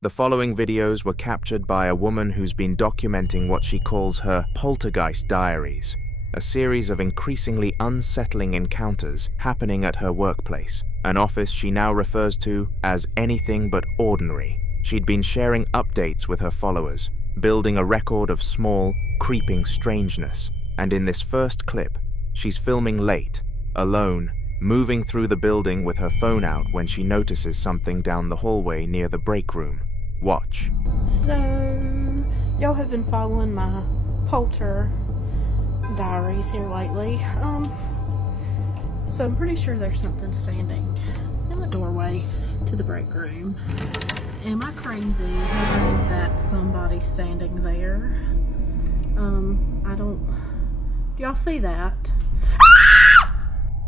The following videos were captured by a woman who's been documenting what she calls her poltergeist diaries, a series of increasingly unsettling encounters happening at her workplace, an office she now refers to as anything but ordinary. She'd been sharing updates with her followers, building a record of small, creeping strangeness, and in this first clip, she's filming late, alone, moving through the building with her phone out when she notices something down the hallway near the break room. Watch. So, y'all have been following my polter diaries here lately. So I'm pretty sure there's something standing in the doorway to the break room. Am I crazy? Or is that somebody standing there? Do y'all see that?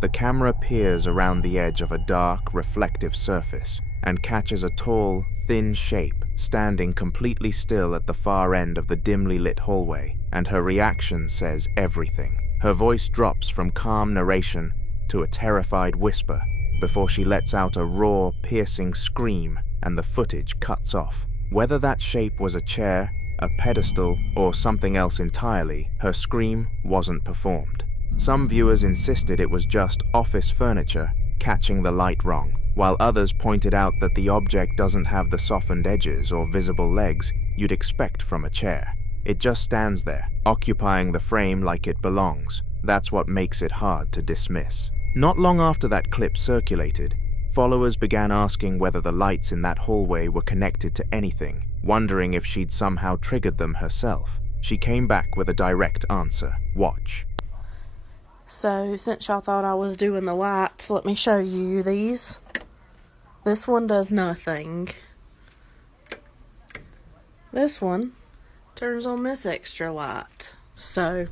The camera peers around the edge of a dark, reflective surface and catches a tall, thin shape standing completely still at the far end of the dimly lit hallway, and her reaction says everything. Her voice drops from calm narration to a terrified whisper before she lets out a raw, piercing scream and the footage cuts off. Whether that shape was a chair, a pedestal, or something else entirely, her scream wasn't performed. Some viewers insisted it was just office furniture catching the light wrong, while others pointed out that the object doesn't have the softened edges or visible legs you'd expect from a chair. It just stands there, occupying the frame like it belongs. That's what makes it hard to dismiss. Not long after that clip circulated, followers began asking whether the lights in that hallway were connected to anything, wondering if she'd somehow triggered them herself. She came back with a direct answer. Watch. So, since y'all thought I was doing the lights, let me show you these. This one does nothing. This one turns on this extra light. So,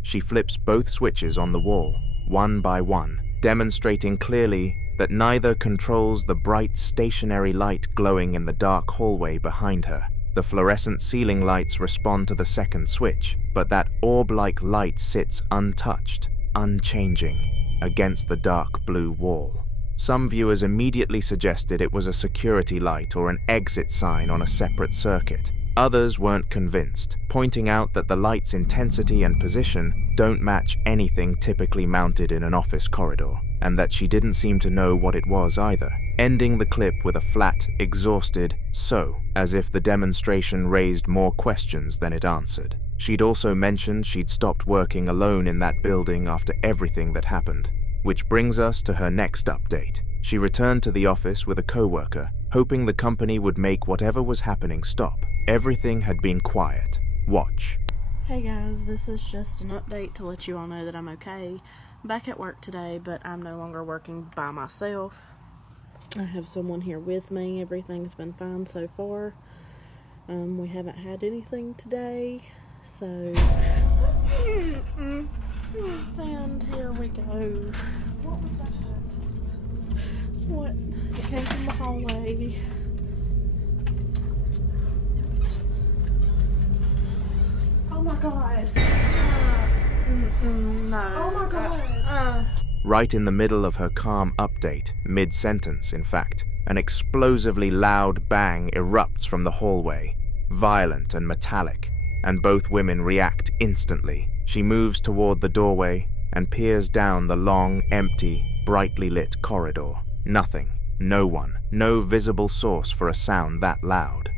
she flips both switches on the wall, one by one, demonstrating clearly that neither controls the bright stationary light glowing in the dark hallway behind her. The fluorescent ceiling lights respond to the second switch, but that orb-like light sits untouched, unchanging, against the dark blue wall. Some viewers immediately suggested it was a security light or an exit sign on a separate circuit. Others weren't convinced, pointing out that the light's intensity and position don't match anything typically mounted in an office corridor, and that she didn't seem to know what it was either, ending the clip with a flat, exhausted "so," as if the demonstration raised more questions than it answered. She'd also mentioned she'd stopped working alone in that building after everything that happened, which brings us to her next update. She returned to the office with a coworker, hoping the company would make whatever was happening stop. Everything had been quiet. Watch. Hey guys, this is just an update to let you all know that I'm okay. I'm back at work today, but I'm no longer working by myself. I have someone here with me. Everything's been fine so far. We haven't had anything today, so... And here we go. What was that? What? It came from the hallway. Oh my god. No. Oh my god. Right in the middle of her calm update, mid-sentence in fact, an explosively loud bang erupts from the hallway, violent and metallic, and both women react instantly. She moves toward the doorway and peers down the long, empty, brightly lit corridor. Nothing, no one, no visible source for a sound that loud.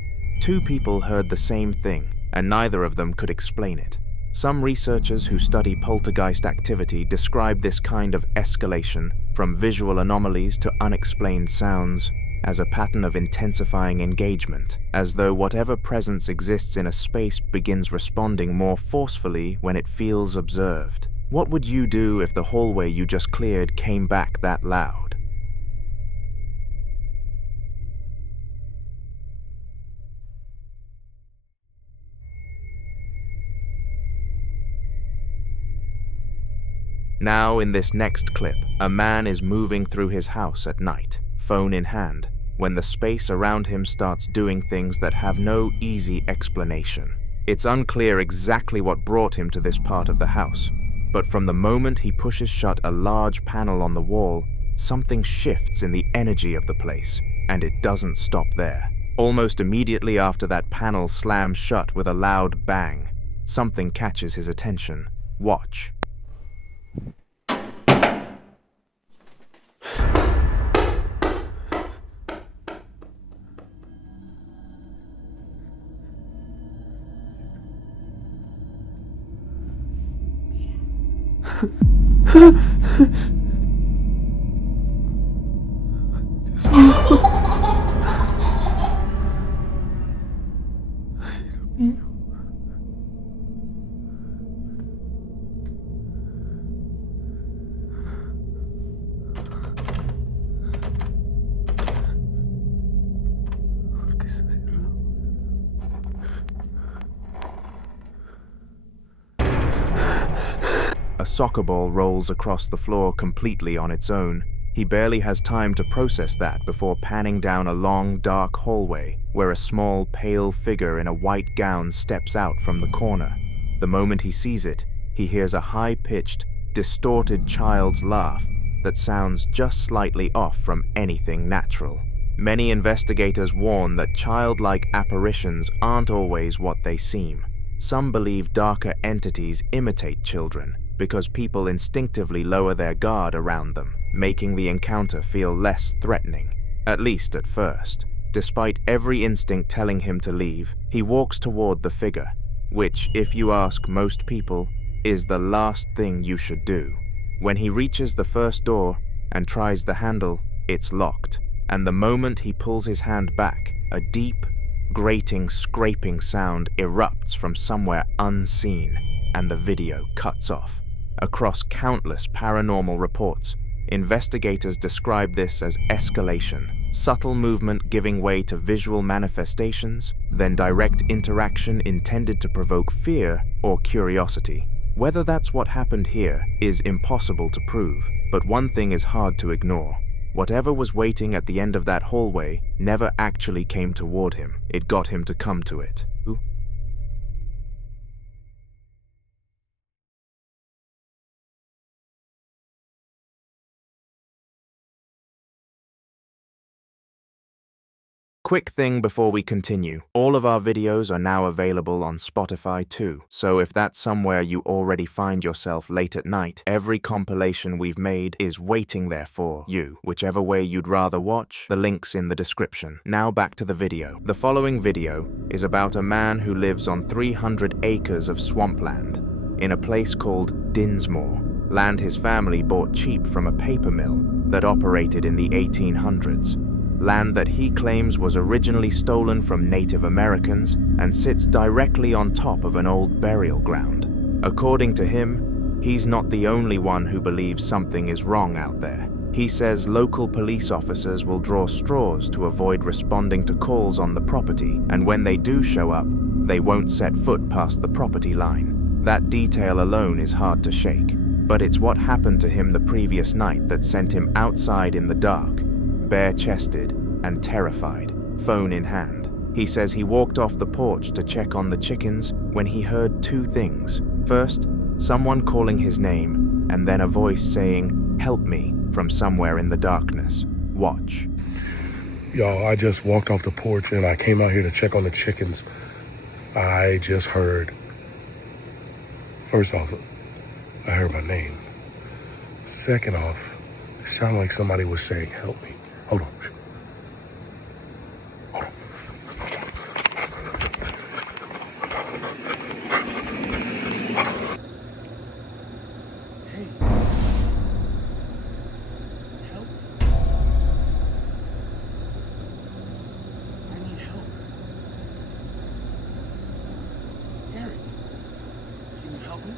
Two people heard the same thing, and neither of them could explain it. Some researchers who study poltergeist activity describe this kind of escalation, from visual anomalies to unexplained sounds, as a pattern of intensifying engagement, as though whatever presence exists in a space begins responding more forcefully when it feels observed. What would you do if the hallway you just cleared came back that loud? Now, in this next clip, a man is moving through his house at night, phone in hand, when the space around him starts doing things that have no easy explanation. It's unclear exactly what brought him to this part of the house, but from the moment he pushes shut a large panel on the wall, something shifts in the energy of the place, and it doesn't stop there. Almost immediately after that panel slams shut with a loud bang, something catches his attention. Watch. A soccer ball rolls across the floor completely on its own. He barely has time to process that before panning down a long, dark hallway where a small, pale figure in a white gown steps out from the corner. The moment he sees it, he hears a high-pitched, distorted child's laugh that sounds just slightly off from anything natural. Many investigators warn that childlike apparitions aren't always what they seem. Some believe darker entities imitate children because people instinctively lower their guard around them, making the encounter feel less threatening, at least at first. Despite every instinct telling him to leave, he walks toward the figure, which, if you ask most people, is the last thing you should do. When he reaches the first door and tries the handle, it's locked, and the moment he pulls his hand back, a deep, grating, scraping sound erupts from somewhere unseen, and the video cuts off. Across countless paranormal reports, investigators describe this as escalation, subtle movement giving way to visual manifestations, then direct interaction intended to provoke fear or curiosity. Whether that's what happened here is impossible to prove, but one thing is hard to ignore. Whatever was waiting at the end of that hallway never actually came toward him. It got him to come to it. Quick thing before we continue, all of our videos are now available on Spotify too, so if that's somewhere you already find yourself late at night, every compilation we've made is waiting there for you. Whichever way you'd rather watch, the link's in the description. Now back to the video. The following video is about a man who lives on 300 acres of swampland in a place called Dinsmore, land his family bought cheap from a paper mill that operated in the 1800s. Land that he claims was originally stolen from Native Americans and sits directly on top of an old burial ground. According to him, he's not the only one who believes something is wrong out there. He says local police officers will draw straws to avoid responding to calls on the property, and when they do show up, they won't set foot past the property line. That detail alone is hard to shake, but it's what happened to him the previous night that sent him outside in the dark, bare-chested and terrified, phone in hand. He says he walked off the porch to check on the chickens when he heard two things. First, someone calling his name, and then a voice saying, "Help me," from somewhere in the darkness. Watch. Y'all, I just walked off the porch and I came out here to check on the chickens. I just heard, first off, I heard my name. Second off, it sounded like somebody was saying, "Help me." Hold on. Hold on. Hey. Help. I need help. Eric, can you help me?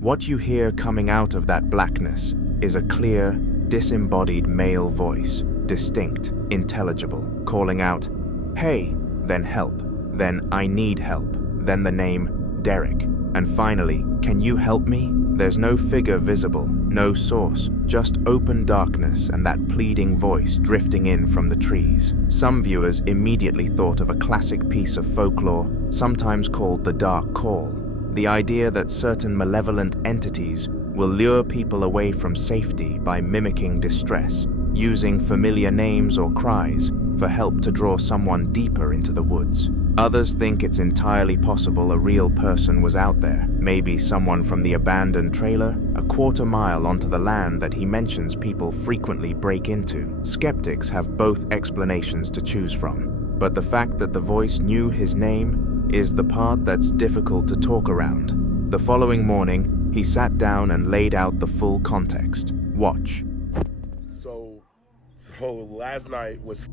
What you hear coming out of that blackness is a clear, disembodied male voice, distinct, intelligible, calling out, "Hey," then "Help," then "I need help," then the name Derek, and finally, "Can you help me?" There's no figure visible, no source, just open darkness and that pleading voice drifting in from the trees. Some viewers immediately thought of a classic piece of folklore, sometimes called the Dark Call, the idea that certain malevolent entities will lure people away from safety by mimicking distress, using familiar names or cries, for help to draw someone deeper into the woods. Others think it's entirely possible a real person was out there, maybe someone from the abandoned trailer a quarter-mile onto the land that he mentions people frequently break into. Skeptics have both explanations to choose from, but the fact that the voice knew his name is the part that's difficult to talk around. The following morning, he sat down and laid out the full context. Watch. So last night was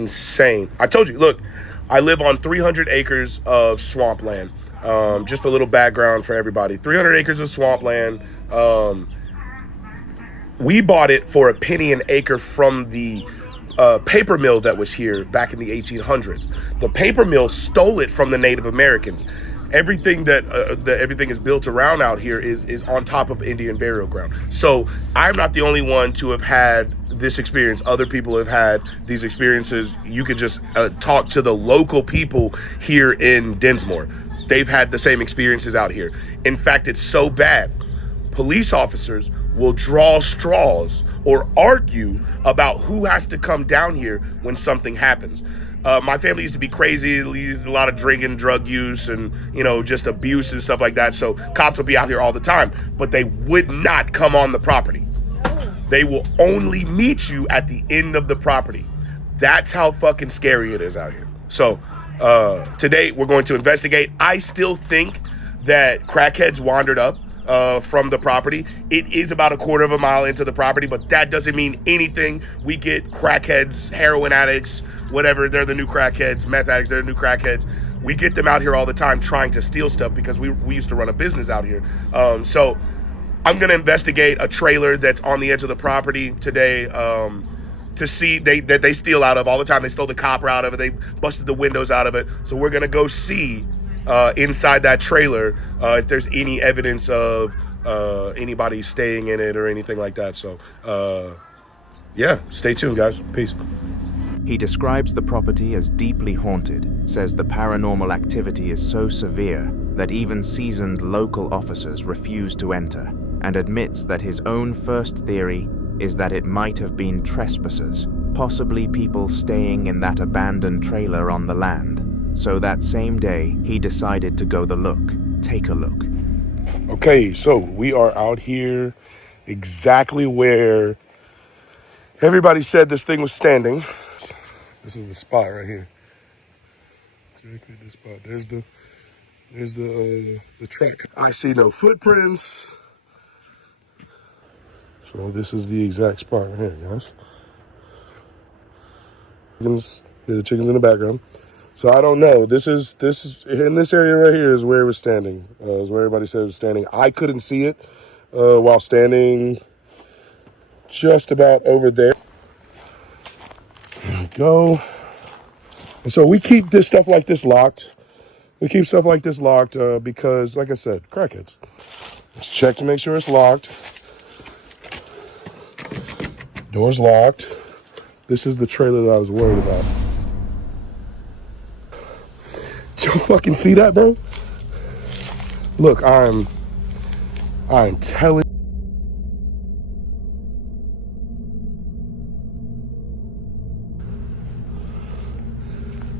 insane. I told you, look, I live on 300 acres of swampland. Just a little background for everybody. 300 acres of swampland. We bought it for a penny an acre from the paper mill that was here back in the 1800s. The paper mill stole it from the Native Americans. Everything everything is built around out here is on top of Indian burial ground. So I'm not the only one to have had this experience. Other people have had these experiences. You could just talk to the local people here in Dinsmore. They've had the same experiences out here. In fact, it's so bad. Police officers will draw straws or argue about who has to come down here when something happens. My family used to be crazy. There used a lot of drinking, drug use, and, just abuse and stuff like that. So cops would be out here all the time, but they would not come on the property. They will only meet you at the end of the property. That's how fucking scary it is out here. So today we're going to investigate. I still think that crackheads wandered up from the property. It is about a quarter of a mile into the property, but that doesn't mean anything. We get crackheads, heroin addicts, whatever. They're the new crackheads, meth addicts, they're the new crackheads. We get them out here all the time trying to steal stuff because we used to run a business out here. So I'm going to investigate a trailer that's on the edge of the property today to see that they steal out of all the time. They stole the copper out of it. They busted the windows out of it. So we're going to go see inside that trailer if there's any evidence of anybody staying in it or anything like that. So yeah, stay tuned, guys. Peace. He describes the property as deeply haunted, says the paranormal activity is so severe that even seasoned local officers refuse to enter, and admits that his own first theory is that it might have been trespassers, possibly people staying in that abandoned trailer on the land. So that same day, he decided to go take a look. Okay, so we are out here exactly where everybody said this thing was standing. This is the spot right here. Directly at this spot. There's the track. I see no footprints. So this is the exact spot right here, guys. Chickens, the chickens in the background. So I don't know. This is in this area right here is where it was standing. Is where everybody said it was standing. I couldn't see it while standing just about over there. There we go. And so we keep this stuff like this locked. We keep stuff like this locked because, like I said, crackheads. Let's check to make sure it's locked. Door's locked. This is the trailer that I was worried about. Did you fucking see that, bro? Look, I'm telling.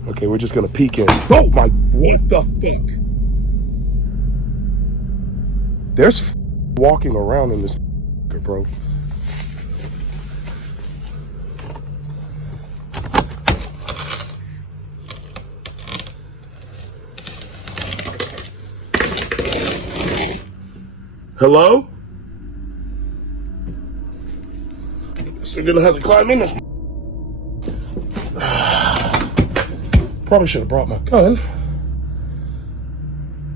Okay, we're just gonna peek in. Oh my, what the fuck? There's walking around in this bro. Hello? So we're gonna have to climb in this. Probably should have brought my gun.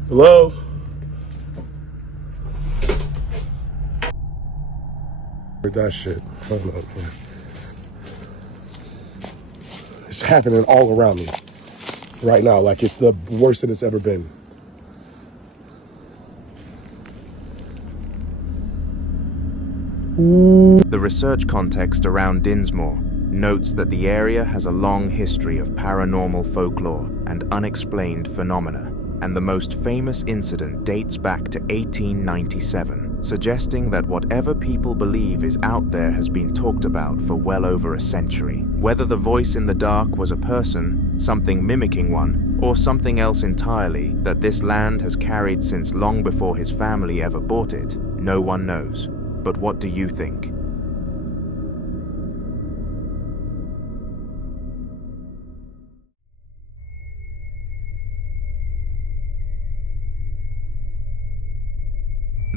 Hello? That shit. Hold up. It's happening all around me right now. Like it's the worst that it's ever been. The research context around Dinsmore notes that the area has a long history of paranormal folklore and unexplained phenomena, and the most famous incident dates back to 1897, suggesting that whatever people believe is out there has been talked about for well over a century. Whether the voice in the dark was a person, something mimicking one, or something else entirely that this land has carried since long before his family ever bought it, no one knows. But what do you think?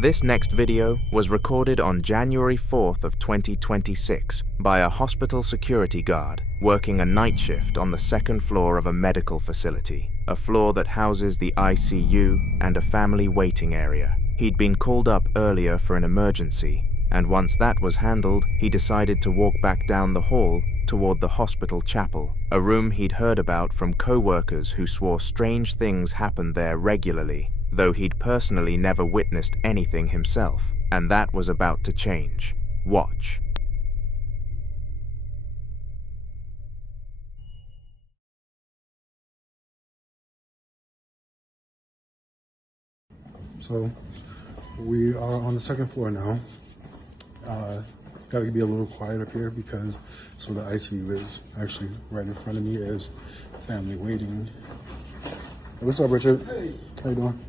This next video was recorded on January 4th of 2026 by a hospital security guard working a night shift on the second floor of a medical facility, a floor that houses the ICU and a family waiting area. He'd been called up earlier for an emergency, and once that was handled, he decided to walk back down the hall toward the hospital chapel, a room he'd heard about from co-workers who swore strange things happened there regularly, though he'd personally never witnessed anything himself, and that was about to change. Watch. So, we are on the second floor now. Gotta be a little quiet up here because, so the ICU is actually right in front of me is family waiting. Hey, what's up, Richard? Hey. How you doing?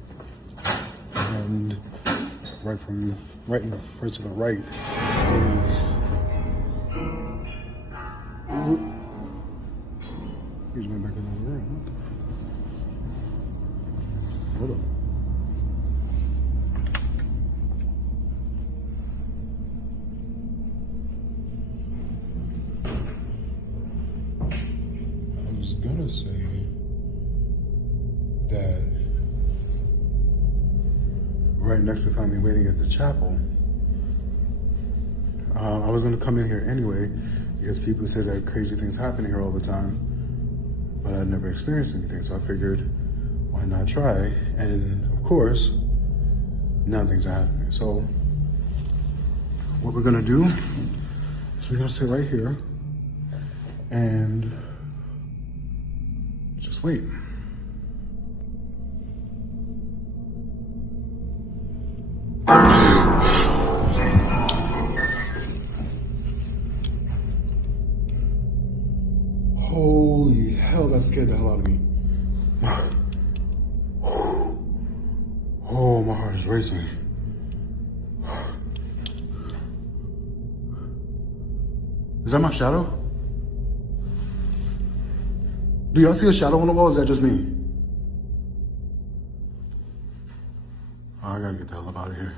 And right in front to the right is he's went back in the room. Hold on. I was gonna say that right next to family waiting is the chapel. I was going to come in here anyway because people say that crazy things happen here all the time, but I'd never experienced anything, so I figured why not try? And of course, nothing's happening. So what we're going to do is we're going to sit right here and just wait. Holy hell, that scared the hell out of me. Oh, my heart is racing. Is that my shadow? Do y'all see a shadow on the wall, or is that just me? Oh, I gotta get the hell up out of here.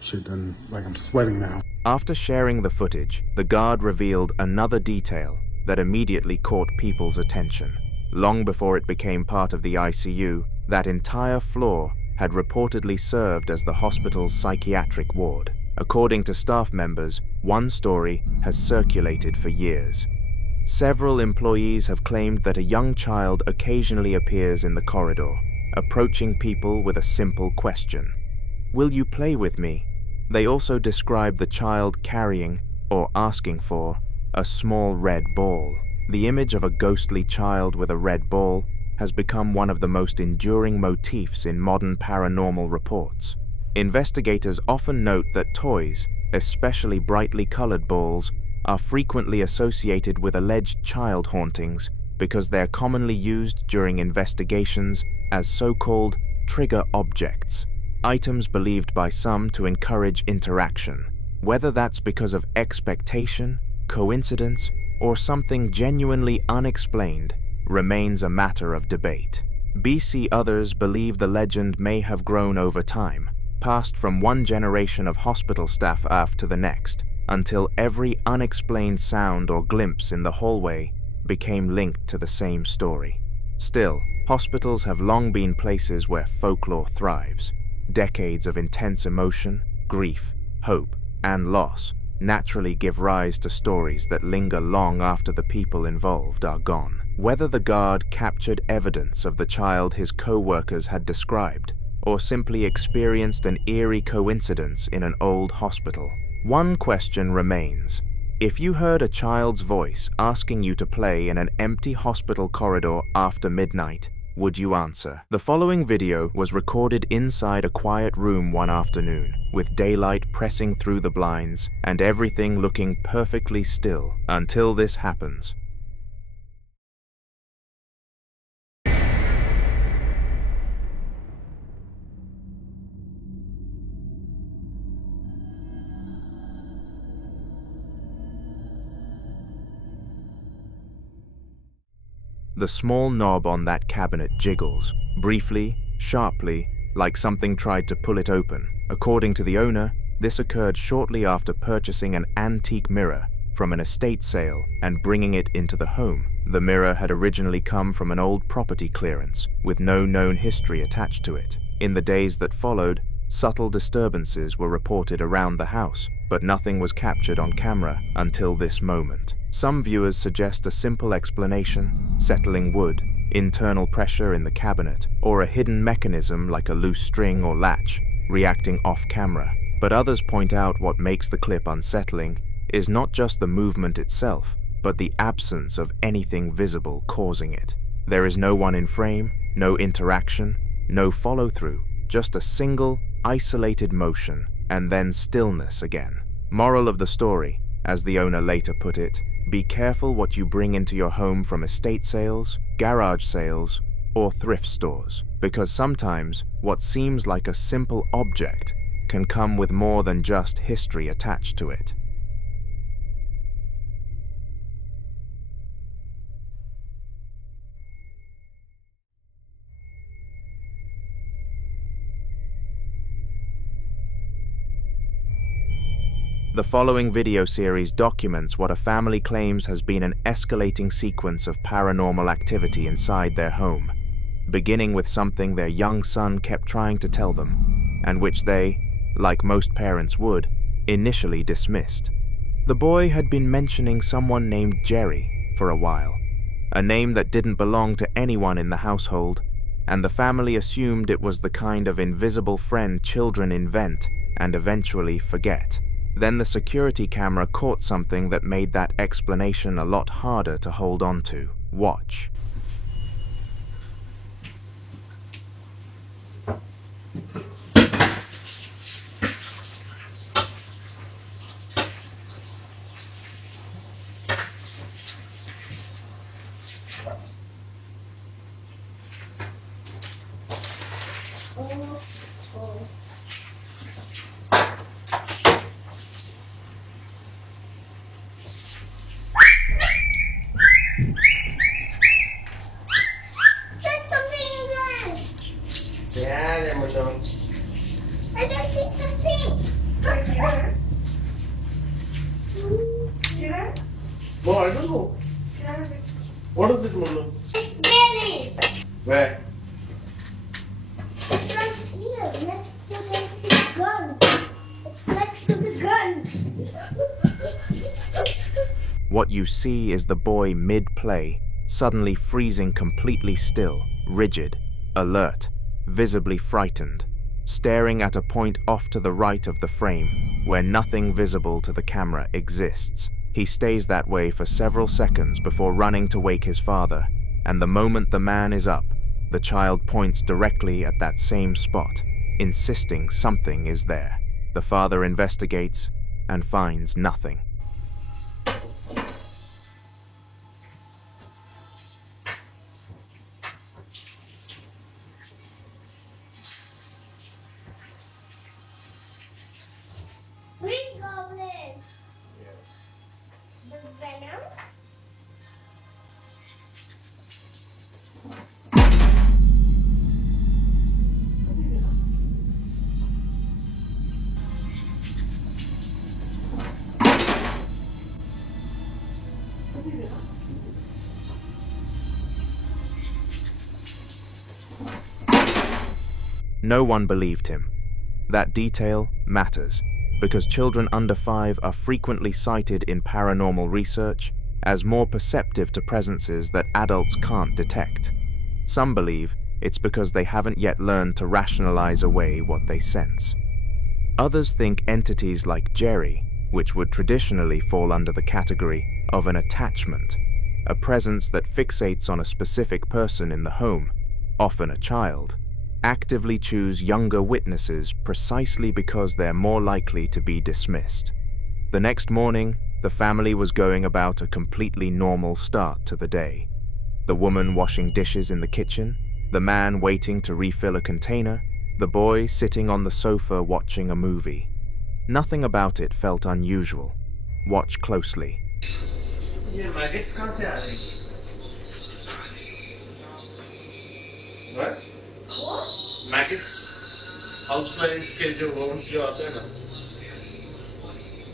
Shit done, like I'm sweating now. After sharing the footage, the guard revealed another detail that immediately caught people's attention. Long before it became part of the ICU, that entire floor had reportedly served as the hospital's psychiatric ward. According to staff members, one story has circulated for years. Several employees have claimed that a young child occasionally appears in the corridor, approaching people with a simple question. "Will you play with me?" They also describe the child carrying, or asking for, a small red ball. The image of a ghostly child with a red ball has become one of the most enduring motifs in modern paranormal reports. Investigators often note that toys, especially brightly colored balls, are frequently associated with alleged child hauntings because they're commonly used during investigations as so-called trigger objects, items believed by some to encourage interaction. Whether that's because of expectation, coincidence, or something genuinely unexplained remains a matter of debate. BC others believe the legend may have grown over time, passed from one generation of hospital staff to the next, until every unexplained sound or glimpse in the hallway became linked to the same story. Still, hospitals have long been places where folklore thrives. Decades of intense emotion, grief, hope, and loss naturally give rise to stories that linger long after the people involved are gone. Whether the guard captured evidence of the child his co-workers had described, or simply experienced an eerie coincidence in an old hospital, one question remains. If you heard a child's voice asking you to play in an empty hospital corridor after midnight, would you answer? The following video was recorded inside a quiet room one afternoon, with daylight pressing through the blinds and everything looking perfectly still until this happens. The small knob on that cabinet jiggles, briefly, sharply, like something tried to pull it open. According to the owner, this occurred shortly after purchasing an antique mirror from an estate sale and bringing it into the home. The mirror had originally come from an old property clearance, with no known history attached to it. In the days that followed, subtle disturbances were reported around the house, but nothing was captured on camera until this moment. Some viewers suggest a simple explanation: settling wood, internal pressure in the cabinet, or a hidden mechanism like a loose string or latch reacting off-camera. But others point out what makes the clip unsettling is not just the movement itself, but the absence of anything visible causing it. There is no one in frame, no interaction, no follow-through, just a single, isolated motion, and then stillness again. Moral of the story, as the owner later put it, be careful what you bring into your home from estate sales, garage sales, or thrift stores, because sometimes what seems like a simple object can come with more than just history attached to it. The following video series documents what a family claims has been an escalating sequence of paranormal activity inside their home, beginning with something their young son kept trying to tell them, and which they, like most parents would, initially dismissed. The boy had been mentioning someone named Jerry for a while, a name that didn't belong to anyone in the household, and the family assumed it was the kind of invisible friend children invent and eventually forget. Then the security camera caught something that made that explanation a lot harder to hold on to. Watch. I don't see something. Right here. Here. No, I don't know. Here. What is it, Mama? It's Billy. Where? It's right here, next to the gun. It's next to the gun. What you see is the boy mid-play, suddenly freezing completely still, rigid, alert, visibly frightened, staring at a point off to the right of the frame, where nothing visible to the camera exists. He stays that way for several seconds before running to wake his father, and the moment the man is up, the child points directly at that same spot, insisting something is there. The father investigates and finds nothing. Green Goblin. The Venom. No one believed him. That detail matters, because children under 5 are frequently cited in paranormal research as more perceptive to presences that adults can't detect. Some believe it's because they haven't yet learned to rationalize away what they sense. Others think entities like Jerry, which would traditionally fall under the category of an attachment, a presence that fixates on a specific person in the home, often a child, actively choose younger witnesses precisely because they're more likely to be dismissed. The next morning, the family was going about a completely normal start to the day. The woman washing dishes in the kitchen, the man waiting to refill a container, the boy sitting on the sofa watching a movie. Nothing about it felt unusual. Watch closely. ये maggots कहाँ से आ रही हैं? What? Maggots, houseflies के जो worms जो आते हैं ना,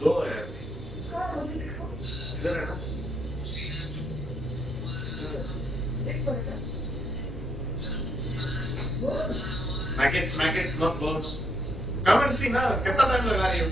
दो हैं। इधर है ना? Maggots, not worms. Come and see ना, कितना टाइम लगा रही हो?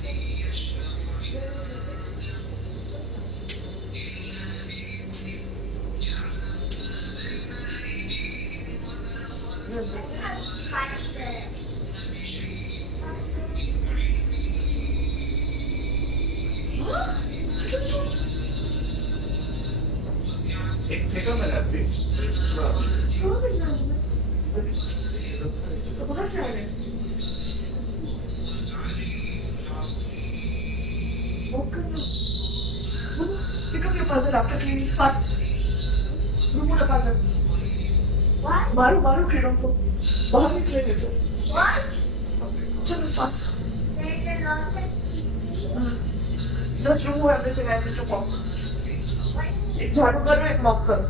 Take a minute, please. Pick up your puzzle after cleaning fast. Remove the puzzle. What? मारो कीड़ों को बाहर निकले नहीं तो What? चलो fast. There's a lot of chichi. Just remove everything I need to mop. What do you एक झाड़ू करो एक मॉप करो.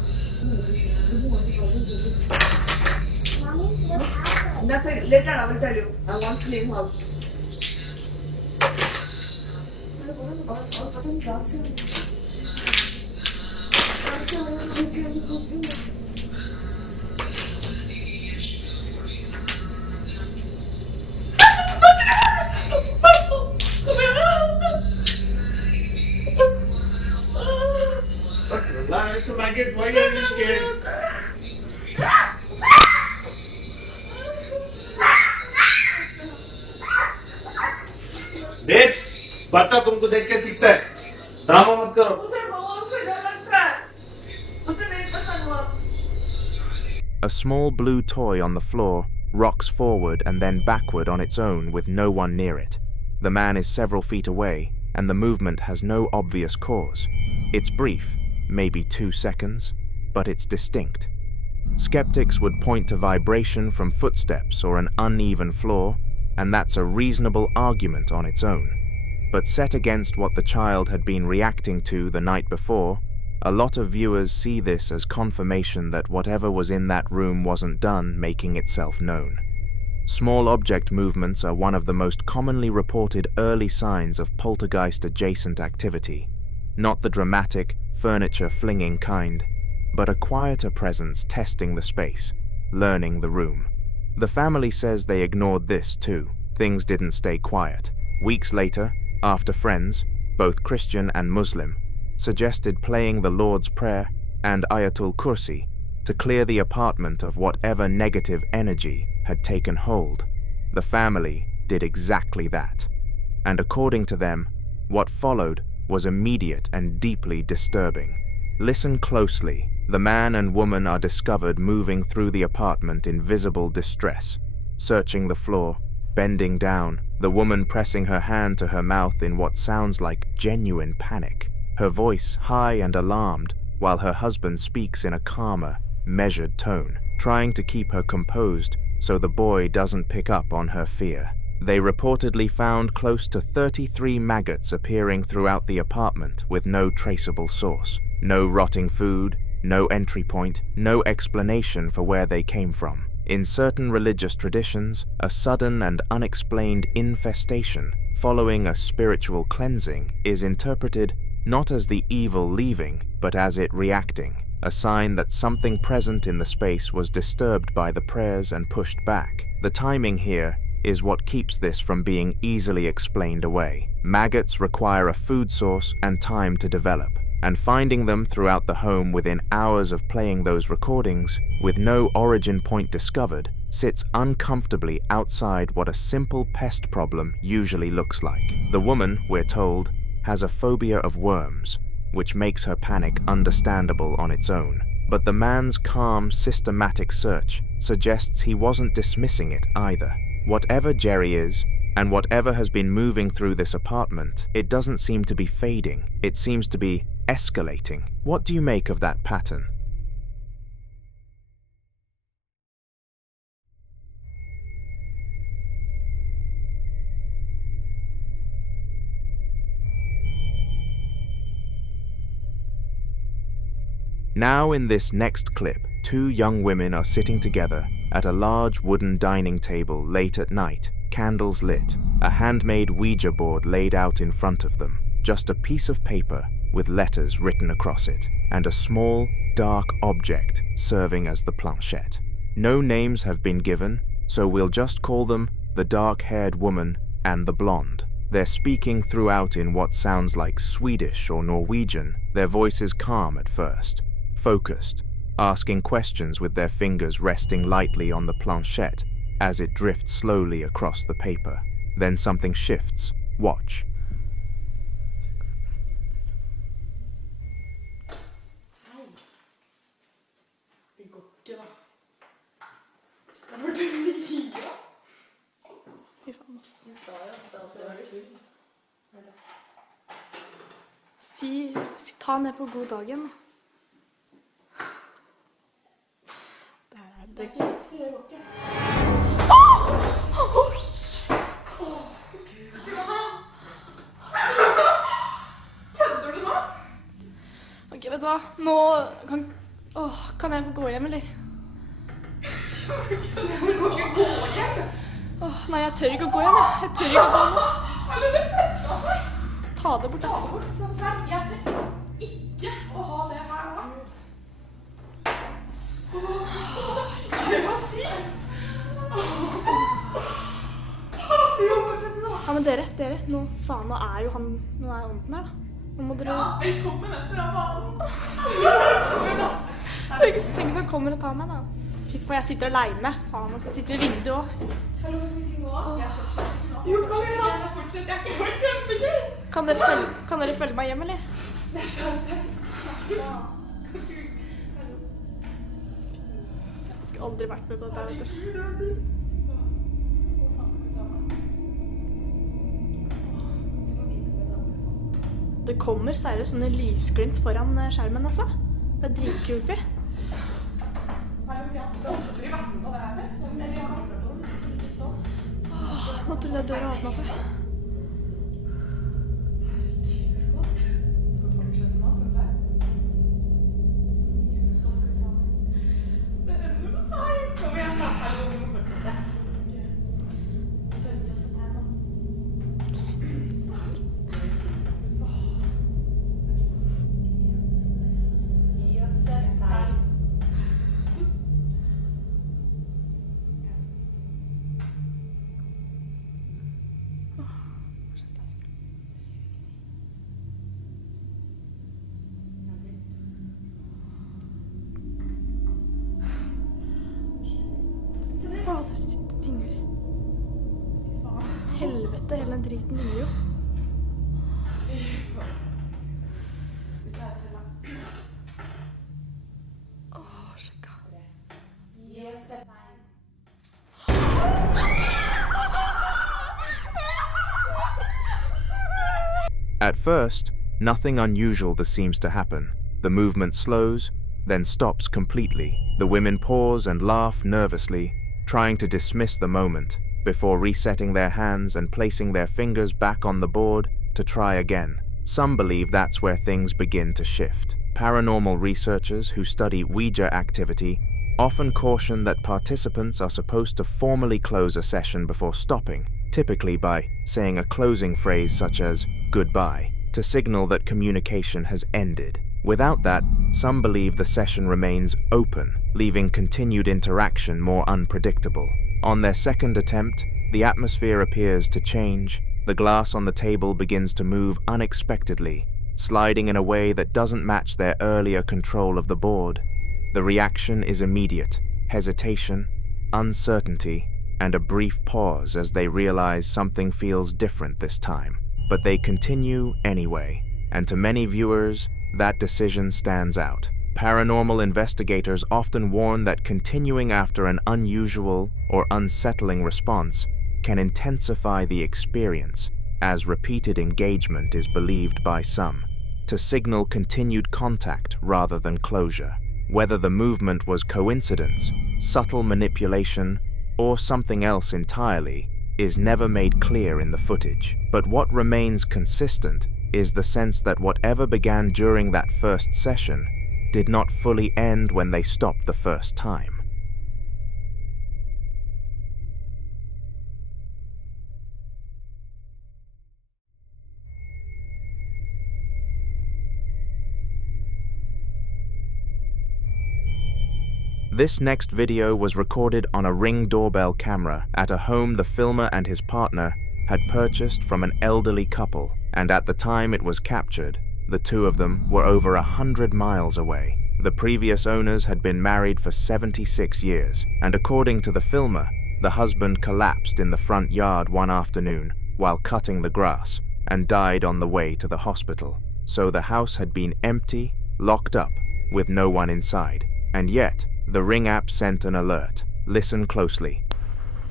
Mommy, what happened? Nothing. Later I will tell you. I want clean house. पता नहीं कहाँ से It's a maggot. Why are you scared? Babes, बच्चा तुमको देख के सीखता है. ड्रामा मत करो. मुझे बहुत से डर लगता है. मुझे नहीं पसंद बहुत. A small blue toy on the floor rocks forward and then backward on its own with no one near it. The man is several feet away, and the movement has no obvious cause. It's brief, maybe 2 seconds, but it's distinct. Skeptics would point to vibration from footsteps or an uneven floor, and that's a reasonable argument on its own. But set against what the child had been reacting to the night before, a lot of viewers see this as confirmation that whatever was in that room wasn't done making itself known. Small object movements are one of the most commonly reported early signs of poltergeist-adjacent activity. Not the dramatic, furniture-flinging kind, but a quieter presence testing the space, learning the room. The family says they ignored this too. Things didn't stay quiet. Weeks later, after friends, both Christian and Muslim, suggested playing the Lord's Prayer and Ayatul Kursi to clear the apartment of whatever negative energy had taken hold, the family did exactly that. And according to them, what followed was immediate and deeply disturbing. Listen closely. The man and woman are discovered moving through the apartment in visible distress, searching the floor, bending down, the woman pressing her hand to her mouth in what sounds like genuine panic, her voice high and alarmed, while her husband speaks in a calmer, measured tone, trying to keep her composed so the boy doesn't pick up on her fear. They reportedly found close to 33 maggots appearing throughout the apartment with no traceable source, no rotting food, no entry point, no explanation for where they came from. In certain religious traditions, a sudden and unexplained infestation following a spiritual cleansing is interpreted not as the evil leaving, but as it reacting, a sign that something present in the space was disturbed by the prayers and pushed back. The timing here is what keeps this from being easily explained away. Maggots require a food source and time to develop, and finding them throughout the home within hours of playing those recordings, with no origin point discovered, sits uncomfortably outside what a simple pest problem usually looks like. The woman, we're told, has a phobia of worms, which makes her panic understandable on its own. But the man's calm, systematic search suggests he wasn't dismissing it either. Whatever Jerry is, and whatever has been moving through this apartment, it doesn't seem to be fading. It seems to be escalating. What do you make of that pattern? Now in this next clip, two young women are sitting together at a large wooden dining table late at night, candles lit, a handmade Ouija board laid out in front of them, just a piece of paper with letters written across it, and a small, dark object serving as the planchette. No names have been given, so we'll just call them the dark-haired woman and the blonde. They're speaking throughout in what sounds like Swedish or Norwegian, their voices calm at first, focused, asking questions with their fingers resting lightly on the planchette as it drifts slowly across the paper. Then something shifts. Watch. Ta ned på god dagen. Det er ikke vits i det går ikke. Shit! Kødder du nå? Ok, vet du hva? Nå kan jeg få gå hjem, eller? Du kan ikke gå hjem? Nei, jeg tør ikke å gå hjem. Jeg tør ikke å gå nå. Eller det fletsa seg. Ta det bort, da. Ta det bort, sånn her. Jeg tør ikke å ha det her nå. Hva sier du? Ja, men dere, nå faen, nå er ånden her, da. Nå må dere... Ja, velkommen etter av banen. Tenk hvis han kommer og tar meg, da. Fy for jeg sitter alene. Faen, og så sitter vi i vinduet også. Hallo, hva skal vi si nå? Jeg fortsetter ikke nå. Jo, kan vi da? Jeg fortsetter, jeg er ikke kjempegøy. Kan dere følge meg hjem, eller? Det er sant. Ja. Jeg skulle aldri vært med på dette, vet du. Det kommer seriøst sånne lysglimt foran skjermen, altså. Det er dritkult. Nå trodde jeg døra åpnet seg. Det tingler. Helvete, hele den driten tingler jo. Sjekka. At first, nothing unusual seems to happen. The movement slows, then stops completely. The women pause and laugh nervously, trying to dismiss the moment, before resetting their hands and placing their fingers back on the board to try again. Some believe that's where things begin to shift. Paranormal researchers who study Ouija activity often caution that participants are supposed to formally close a session before stopping, typically by saying a closing phrase such as "goodbye," to signal that communication has ended. Without that, some believe the session remains open, leaving continued interaction more unpredictable. On their second attempt, the atmosphere appears to change. The glass on the table begins to move unexpectedly, sliding in a way that doesn't match their earlier control of the board. The reaction is immediate: hesitation, uncertainty, and a brief pause as they realize something feels different this time. But they continue anyway, and to many viewers, that decision stands out. paranormal investigators often warn that continuing after an unusual or unsettling response can intensify the experience, as repeated engagement is believed by some to signal continued contact rather than closure. Whether the movement was coincidence, subtle manipulation, or something else entirely is never made clear in the footage. But what remains consistent is the sense that whatever began during that first session did not fully end when they stopped the first time. This next video was recorded on a Ring doorbell camera at a home the filmer and his partner had purchased from an elderly couple, and at the time it was captured, the two of them were over 100 miles away. The previous owners had been married for 76 years, and according to the filmer, the husband collapsed in the front yard one afternoon while cutting the grass and died on the way to the hospital. So the house had been empty, locked up, with no one inside, and yet the Ring app sent an alert. Listen closely.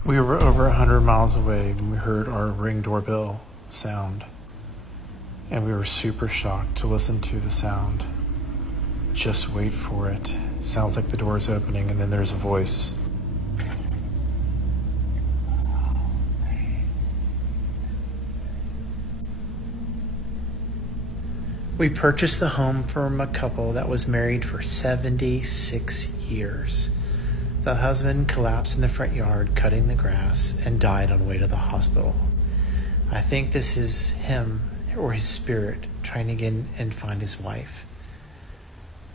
We were over 100 miles away when we heard our Ring doorbell sound, and we were super shocked to listen to the sound. Just wait for it. Sounds like the door's opening, and then there's a voice. We purchased the home from a couple that was married for 76 years. The husband collapsed in the front yard cutting the grass and died on the way to the hospital. I think this is him or his spirit trying to get in and find his wife.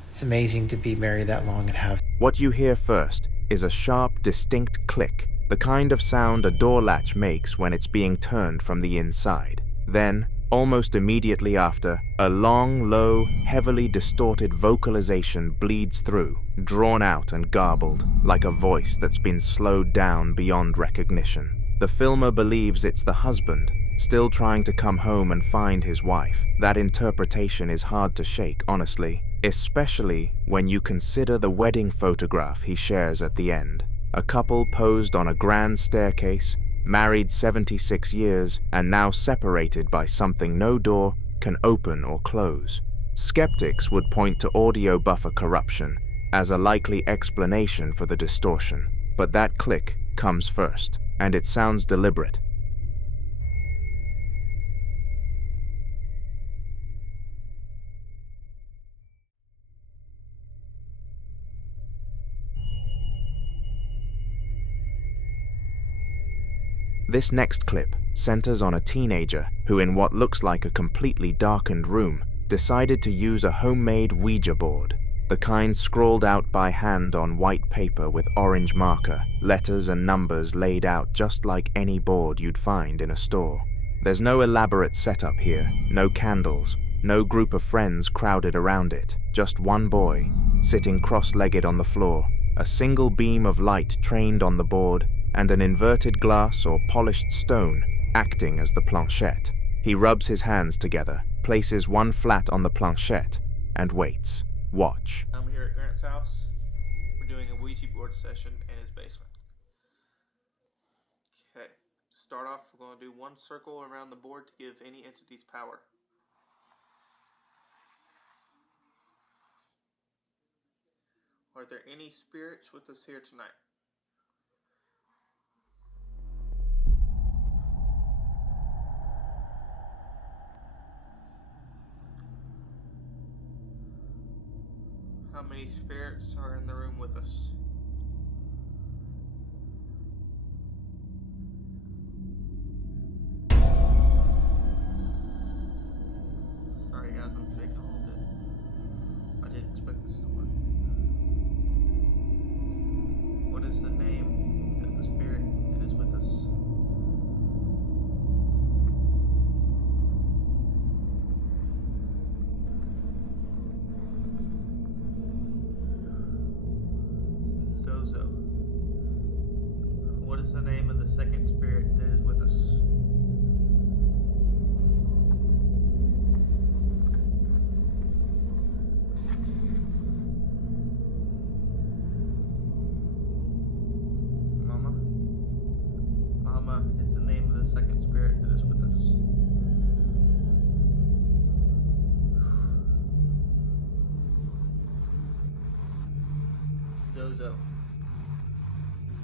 It's amazing to be married that long and have... What you hear first is a sharp, distinct click, the kind of sound a door latch makes when it's being turned from the inside. Then, almost immediately after, a long, low, heavily distorted vocalization bleeds through, drawn out and garbled, like a voice that's been slowed down beyond recognition. The filmer believes it's the husband, still trying to come home and find his wife. That interpretation is hard to shake, honestly, especially when you consider the wedding photograph he shares at the end. A couple posed on a grand staircase, married 76 years, and now separated by something no door can open or close. Skeptics would point to audio buffer corruption as a likely explanation for the distortion, but that click comes first, and it sounds deliberate. This next clip centers on a teenager who, in what looks like a completely darkened room, decided to use a homemade Ouija board, the kind scrawled out by hand on white paper with orange marker, letters and numbers laid out just like any board you'd find in a store. There's no elaborate setup here, no candles, no group of friends crowded around it, just one boy, sitting cross-legged on the floor, a single beam of light trained on the board, and an inverted glass or polished stone acting as the planchette. He rubs his hands together, places one flat on the planchette, and waits. Watch. I'm here at Grant's house. We're doing a Ouija board session in his basement. Okay, to start off, we're going to do one circle around the board to give any entities power. Are there any spirits with us here tonight? How many spirits are in the room with us? Sorry guys, I'm shaking a little bit. I didn't expect this to work. What is the name of the spirit that is with us? What is the name of the second spirit that is with us? Zozo.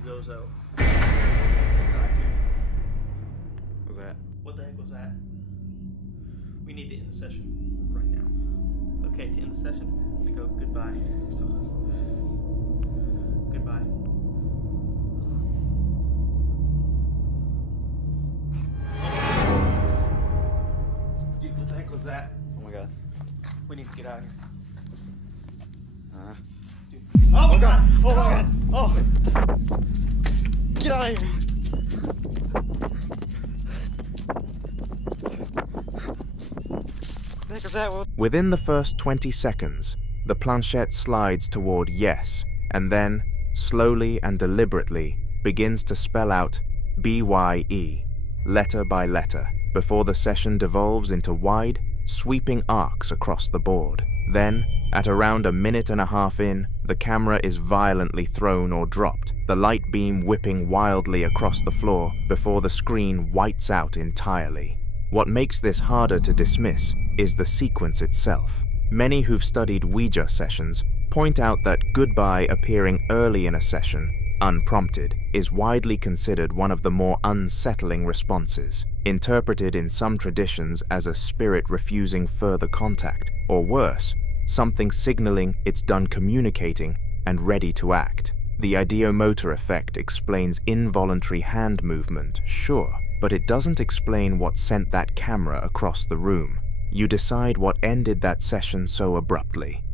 Zozo. God, dude. What was that? What the heck was that? We need to end the session right now. Okay, to end the session, we go goodbye. So, goodbye. Dude, what the heck was that? Oh my god. We need to get out of here. Dude. Oh, Oh god! god! Oh my god! Oh! Get out of here! What the heck was that? What? Within the first 20 seconds, the planchette slides toward yes, and then, slowly and deliberately, begins to spell out BYE, letter by letter, before the session devolves into wide, sweeping arcs across the board. Then, at around a minute and a half in, the camera is violently thrown or dropped, the light beam whipping wildly across the floor before the screen whites out entirely. What makes this harder to dismiss is the sequence itself. Many who've studied Ouija sessions point out that goodbye appearing early in a session, unprompted, is widely considered one of the more unsettling responses, interpreted in some traditions as a spirit refusing further contact, or worse, something signaling it's done communicating and ready to act. The ideomotor effect explains involuntary hand movement, sure, but it doesn't explain what sent that camera across the room. You decide what ended that session so abruptly.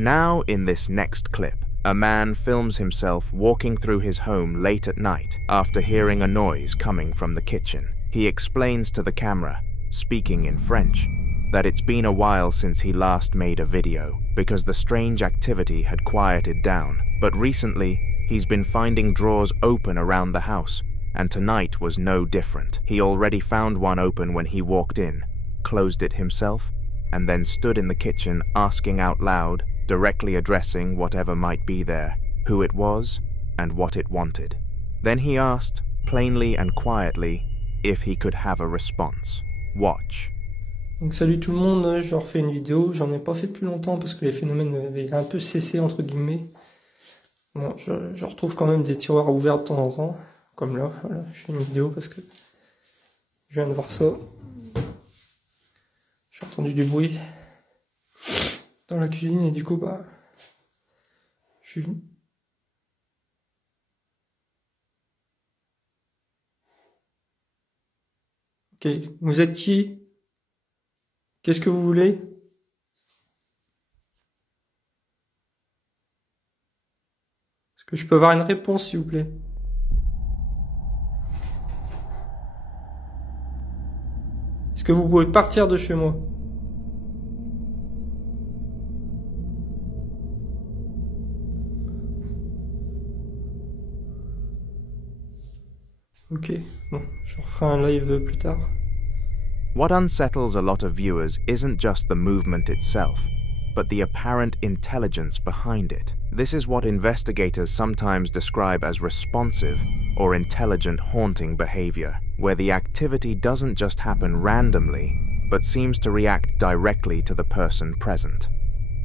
Now, in this next clip, a man films himself walking through his home late at night after hearing a noise coming from the kitchen. He explains to the camera, speaking in French, that it's been a while since he last made a video because the strange activity had quieted down, but recently he's been finding drawers open around the house, and tonight was no different. He already found one open when he walked in, closed it himself, and then stood in the kitchen asking out loud, directly addressing whatever might be there, who it was and what it wanted. Then he asked, plainly and quietly, if he could have a response. Watch. Donc salut tout le monde, je refais une vidéo, j'en ai pas fait depuis longtemps parce que les phénomènes avaient un peu cessé entre guillemets. Bon, je retrouve quand même des tiroirs ouverts de temps en temps, comme là, voilà, je fais une vidéo parce que je viens de voir ça. J'ai entendu du bruit dans la cuisine et du coup bah je suis venu. Ok, vous êtes qui? Qu'est-ce que vous voulez? Est-ce que je peux avoir une réponse s'il vous plaît? Est-ce que vous pouvez partir de chez moi? Ok, bon, je referai un live plus tard. What unsettles a lot of viewers isn't just the movement itself, but the apparent intelligence behind it. This is what investigators sometimes describe as responsive or intelligent haunting behavior, where the activity doesn't just happen randomly, but seems to react directly to the person present.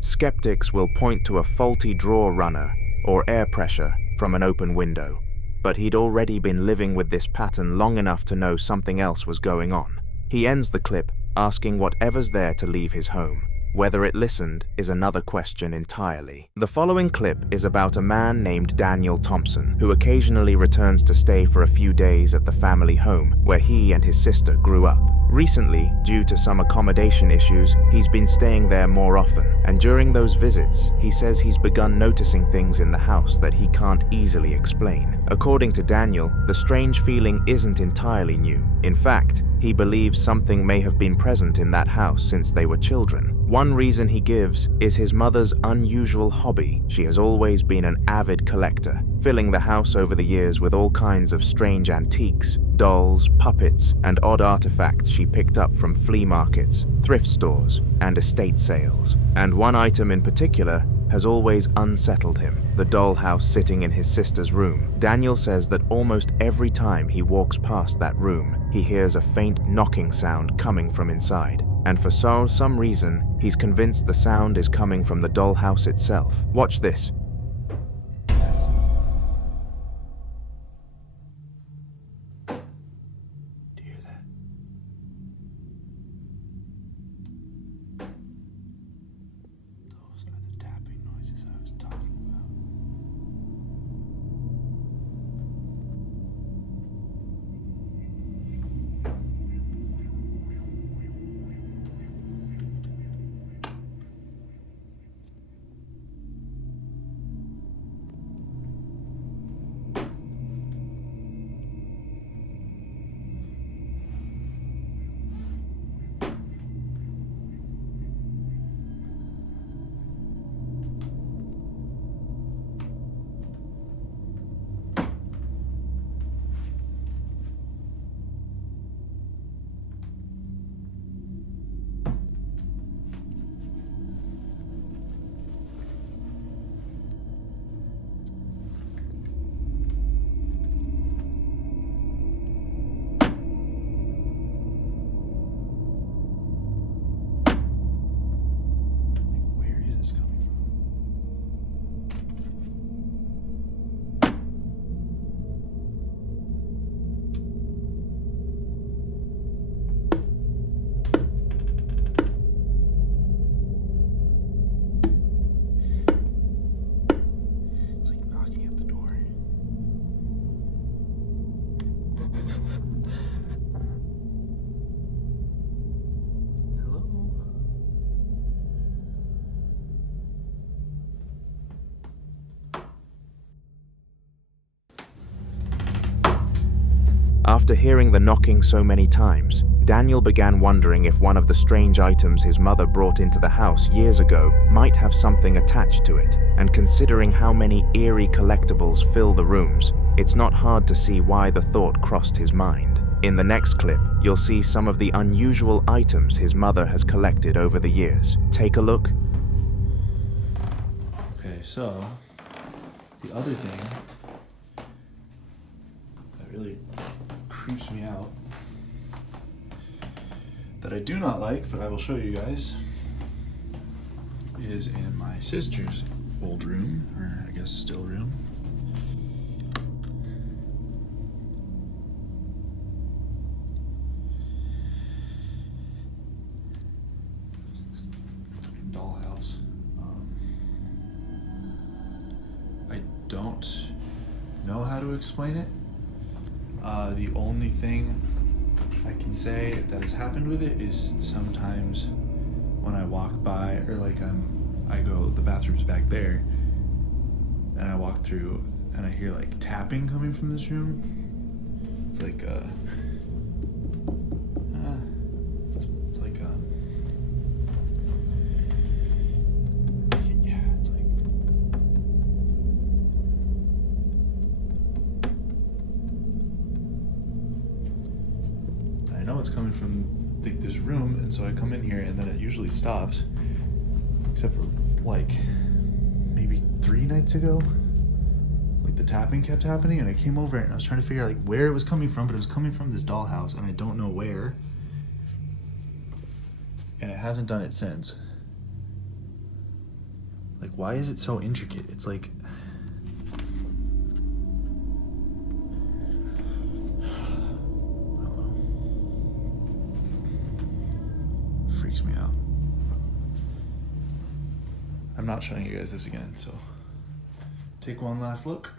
Skeptics will point to a faulty drawer runner or air pressure from an open window, but he'd already been living with this pattern long enough to know something else was going on. He ends the clip asking whatever's there to leave his home. Whether it listened is another question entirely. The following clip is about a man named Daniel Thompson, who occasionally returns to stay for a few days at the family home where he and his sister grew up. Recently, due to some accommodation issues, he's been staying there more often, and during those visits, he says he's begun noticing things in the house that he can't easily explain. According to Daniel, the strange feeling isn't entirely new. In fact, he believes something may have been present in that house since they were children. One reason he gives is his mother's unusual hobby. She has always been an avid collector, filling the house over the years with all kinds of strange antiques, dolls, puppets, and odd artifacts she picked up from flea markets, thrift stores, and estate sales. And one item in particular has always unsettled him. the dollhouse sitting in his sister's room, Daniel says that almost every time he walks past that room, he hears a faint knocking sound coming from inside. And for some reason, he's convinced the sound is coming from the dollhouse itself. Watch this. After hearing the knocking so many times, Daniel began wondering if one of the strange items his mother brought into the house years ago might have something attached to it. And considering how many eerie collectibles fill the rooms, it's not hard to see why the thought crossed his mind. In the next clip, you'll see some of the unusual items his mother has collected over the years. Take a look. Okay, so the other thing that really creeps me out, that I do not like, but I will show you guys, is in my sister's old room, or I guess still room. Dollhouse. I don't know how to explain it. The only thing I can say that has happened with it is sometimes when I walk by, or like I go, the bathroom's back there, and I walk through and I hear like tapping coming from this room. It's like it's like yeah, it's like I know it's coming from this room, and so I come in here and then it usually stops, except for like maybe 3 nights ago, like the tapping kept happening, and I came over and I was trying to figure out like where it was coming from, but it was coming from this dollhouse and I don't know where, and it hasn't done it since. Like, why is it so intricate? It's like me out. I'm not showing you guys this again, so take one last look.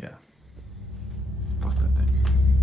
Yeah. Fuck that thing.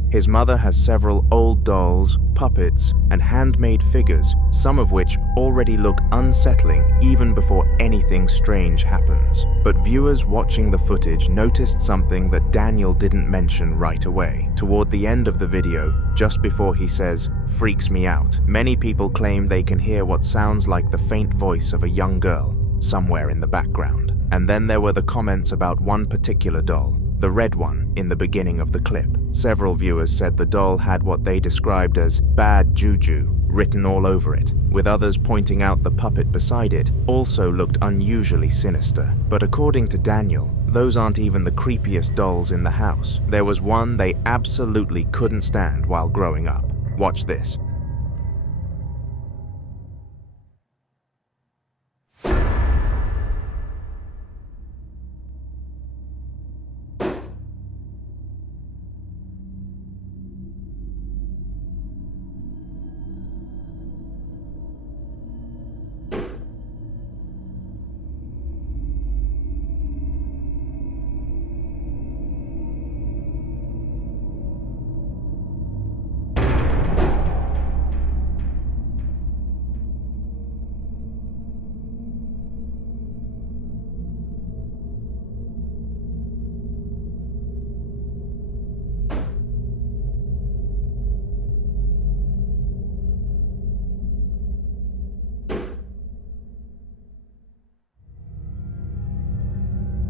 His mother has several old dolls, puppets, and handmade figures, some of which already look unsettling even before anything strange happens. But viewers watching the footage noticed something that Daniel didn't mention right away. Toward the end of the video, just before he says, "Freaks me out," many people claim they can hear what sounds like the faint voice of a young girl somewhere in the background. And then there were the comments about one particular doll, the red one in the beginning of the clip. Several viewers said the doll had what they described as bad juju, written all over it, with others pointing out the puppet beside it also looked unusually sinister. But according to Daniel, those aren't even the creepiest dolls in the house. There was one they absolutely couldn't stand while growing up. Watch this.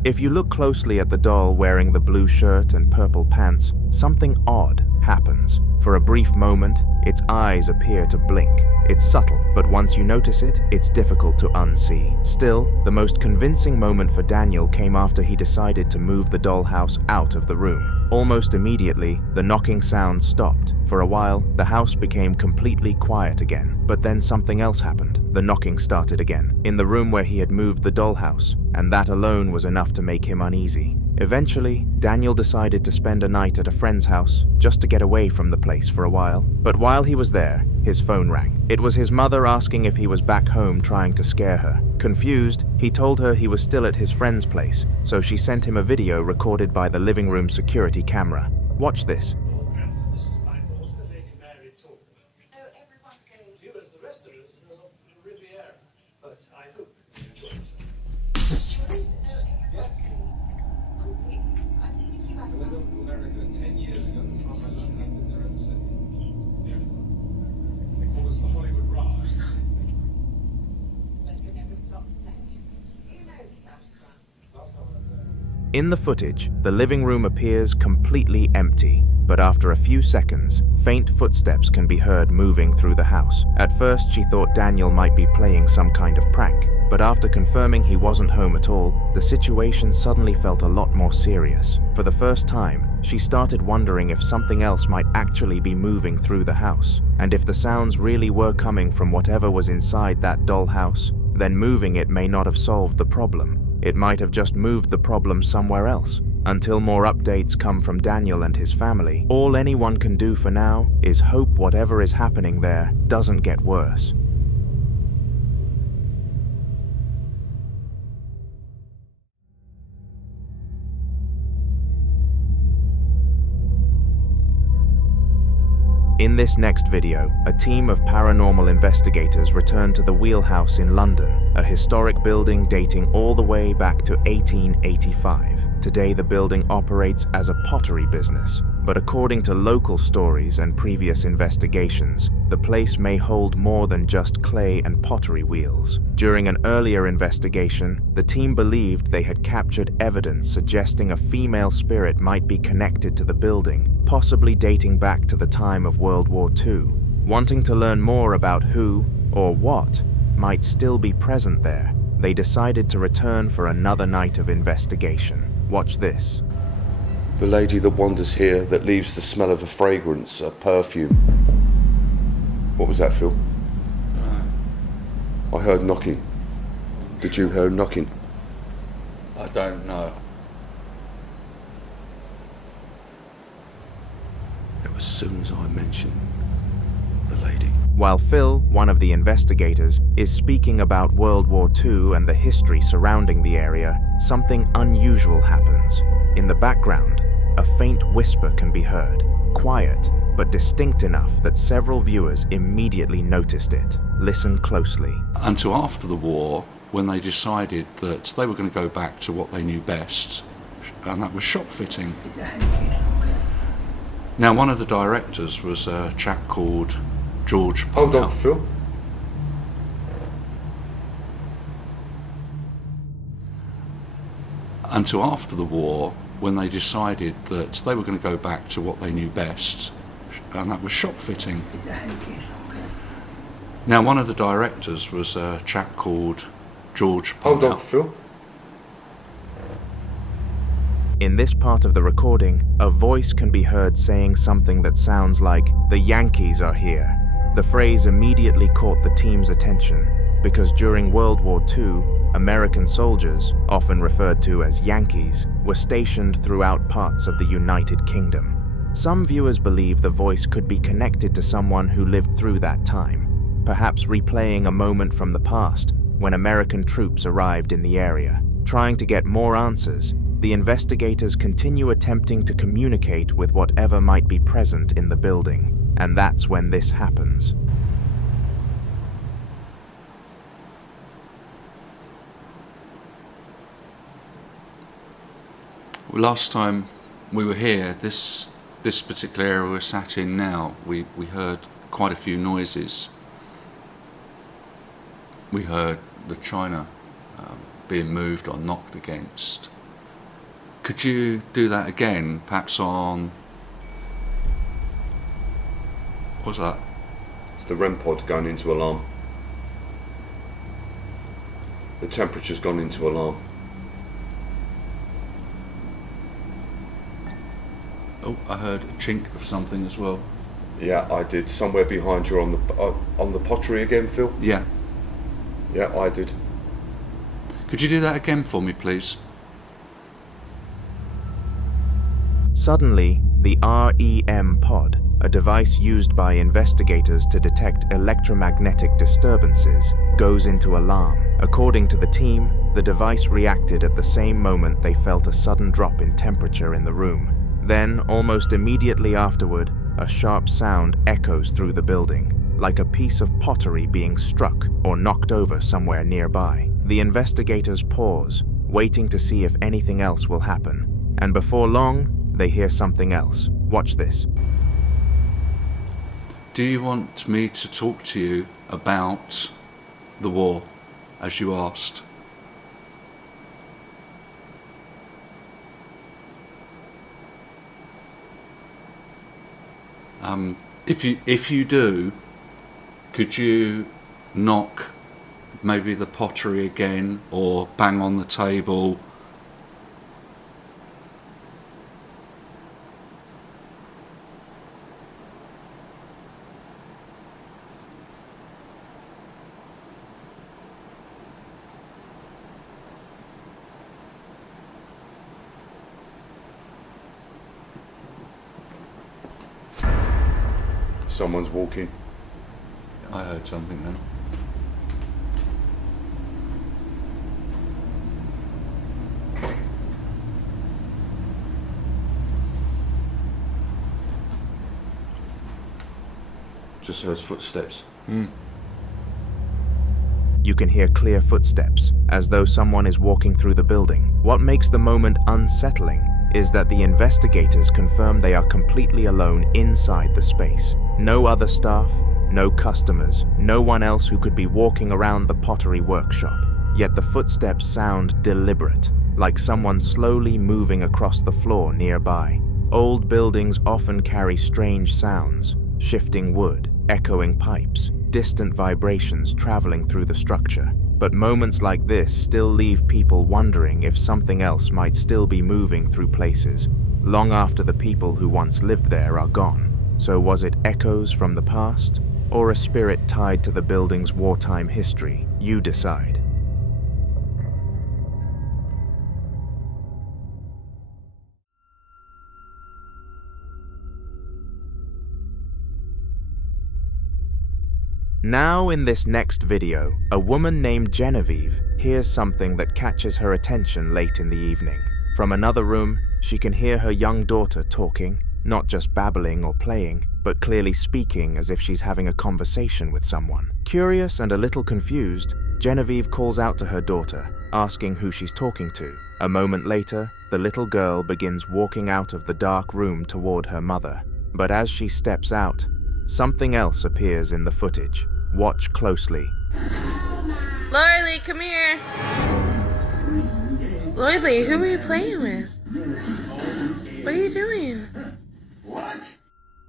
If you look closely at the doll wearing the blue shirt and purple pants, something odd happens. For a brief moment, its eyes appear to blink. It's subtle, but once you notice it, it's difficult to unsee. Still, the most convincing moment for Daniel came after he decided to move the dollhouse out of the room. Almost immediately, the knocking sound stopped. For a while, the house became completely quiet again. But then something else happened. The knocking started again, in the room where he had moved the dollhouse, and that alone was enough to make him uneasy. Eventually, Daniel decided to spend a night at a friend's house just to get away from the place for a while. But while he was there, his phone rang. It was his mother asking if he was back home trying to scare her. Confused, he told her he was still at his friend's place, so she sent him a video recorded by the living room security camera. Watch this. In the footage, the living room appears completely empty, but after a few seconds, faint footsteps can be heard moving through the house. At first, she thought Daniel might be playing some kind of prank, but after confirming he wasn't home at all, the situation suddenly felt a lot more serious. For the first time, she started wondering if something else might actually be moving through the house, and if the sounds really were coming from whatever was inside that dollhouse, then moving it may not have solved the problem. It might have just moved the problem somewhere else. Until more updates come from Daniel and his family, all anyone can do for now is hope whatever is happening there doesn't get worse. In this next video, a team of paranormal investigators return to the Wheelhouse in London, a historic building dating all the way back to 1885. Today, the building operates as a pottery business, but according to local stories and previous investigations, the place may hold more than just clay and pottery wheels. During an earlier investigation, the team believed they had captured evidence suggesting a female spirit might be connected to the building, possibly dating back to the time of World War II. Wanting to learn more about who, or what, might still be present there, they decided to return for another night of investigation. Watch this. The lady that wanders here that leaves the smell of a fragrance, a perfume. What was that, Phil? I heard knocking. Did you hear knocking? I don't know. It was as soon as I mentioned the lady. While Phil, one of the investigators, is speaking about World War II and the history surrounding the area, something unusual happens. In the background, a faint whisper can be heard, quiet, but distinct enough that several viewers immediately noticed it. Listen closely. Until after the war, when they decided that they were going to go back to what they knew best, and that was shop fitting. Now, one of the directors was a chap called George. Hold on, Phil. Until after the war, when they decided that they were going to go back to what they knew best, and that was shop fitting. Now, one of the directors was a chap called George Hold Parnell. on, Phil. In this part of the recording, a voice can be heard saying something that sounds like, "The Yankees are here." The phrase immediately caught the team's attention because during World War II, American soldiers, often referred to as Yankees, were stationed throughout parts of the United Kingdom. Some viewers believe the voice could be connected to someone who lived through that time, perhaps replaying a moment from the past when American troops arrived in the area. Trying to get more answers, the investigators continue attempting to communicate with whatever might be present in the building, and that's when this happens. Last time we were here, this particular area we're sat in now, we heard quite a few noises. We heard the china being moved or knocked against. Could you do that again, perhaps on... What's that? It's the REM pod going into alarm. The temperature's gone into alarm. Oh, I heard a chink of something as well. Yeah, I did. Somewhere behind you on the pottery again, Phil? Yeah. Yeah, I did. Could you do that again for me, please? Suddenly, the REM pod, a device used by investigators to detect electromagnetic disturbances, goes into alarm. According to the team, the device reacted at the same moment they felt a sudden drop in temperature in the room. Then, almost immediately afterward, a sharp sound echoes through the building, like a piece of pottery being struck or knocked over somewhere nearby. The investigators pause, waiting to see if anything else will happen. And before long, they hear something else. Watch this. Do you want me to talk to you about the war, as you asked? If you do, could you knock maybe the pottery again or bang on the table? Someone's walking. I heard something then. Just heard footsteps. You can hear clear footsteps, as though someone is walking through the building. What makes the moment unsettling is that the investigators confirm they are completely alone inside the space. No other staff, no customers, no one else who could be walking around the pottery workshop. Yet the footsteps sound deliberate, like someone slowly moving across the floor nearby. Old buildings often carry strange sounds, shifting wood, echoing pipes, distant vibrations traveling through the structure. But moments like this still leave people wondering if something else might still be moving through places, long after the people who once lived there are gone. So was it echoes from the past, or a spirit tied to the building's wartime history? You decide. Now in this next video, a woman named Genevieve hears something that catches her attention late in the evening. From another room, she can hear her young daughter talking, not just babbling or playing, but clearly speaking as if she's having a conversation with someone. Curious and a little confused, Genevieve calls out to her daughter, asking who she's talking to. A moment later, the little girl begins walking out of the dark room toward her mother. But as she steps out, something else appears in the footage. Watch closely. Lorelei, come here. Lorelei, who are you playing with? What are you doing?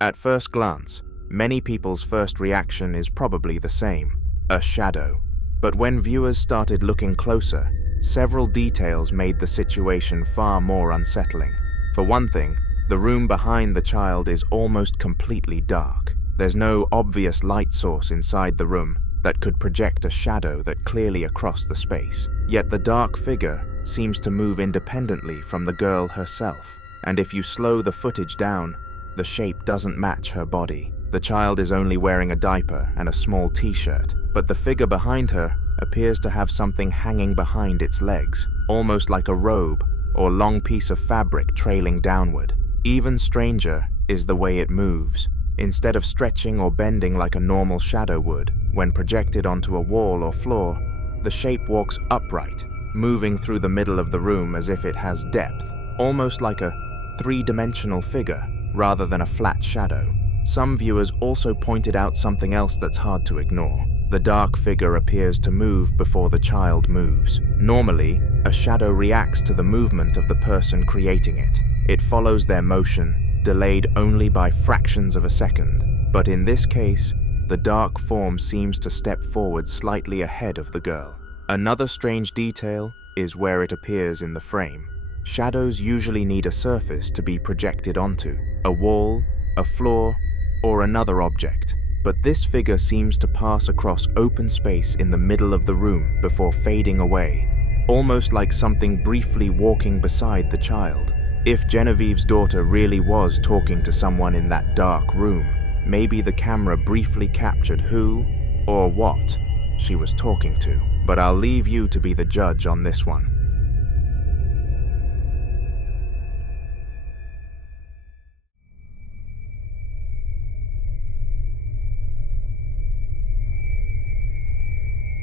At first glance, Many people's first reaction is probably the same, a shadow. But when viewers started looking closer, several details made the situation far more unsettling. For one thing, the room behind the child is almost completely dark. There's no obvious light source inside the room that could project a shadow that clearly across the space. Yet the dark figure seems to move independently from the girl herself. And if you slow the footage down, the shape doesn't match her body. The child is only wearing a diaper and a small t-shirt, but the figure behind her appears to have something hanging behind its legs, almost like a robe or long piece of fabric trailing downward. Even stranger is the way it moves. Instead of stretching or bending like a normal shadow would, when projected onto a wall or floor, the shape walks upright, moving through the middle of the room as if it has depth, almost like a three-dimensional figure rather than a flat shadow. Some viewers also pointed out something else that's hard to ignore. The dark figure appears to move before the child moves. Normally, a shadow reacts to the movement of the person creating it. It follows their motion, delayed only by fractions of a second. But in this case, the dark form seems to step forward slightly ahead of the girl. Another strange detail is where it appears in the frame. Shadows usually need a surface to be projected onto, a wall, a floor, or another object. But this figure seems to pass across open space in the middle of the room before fading away, almost like something briefly walking beside the child. If Genevieve's daughter really was talking to someone in that dark room, maybe the camera briefly captured who or what she was talking to. But I'll leave you to be the judge on this one.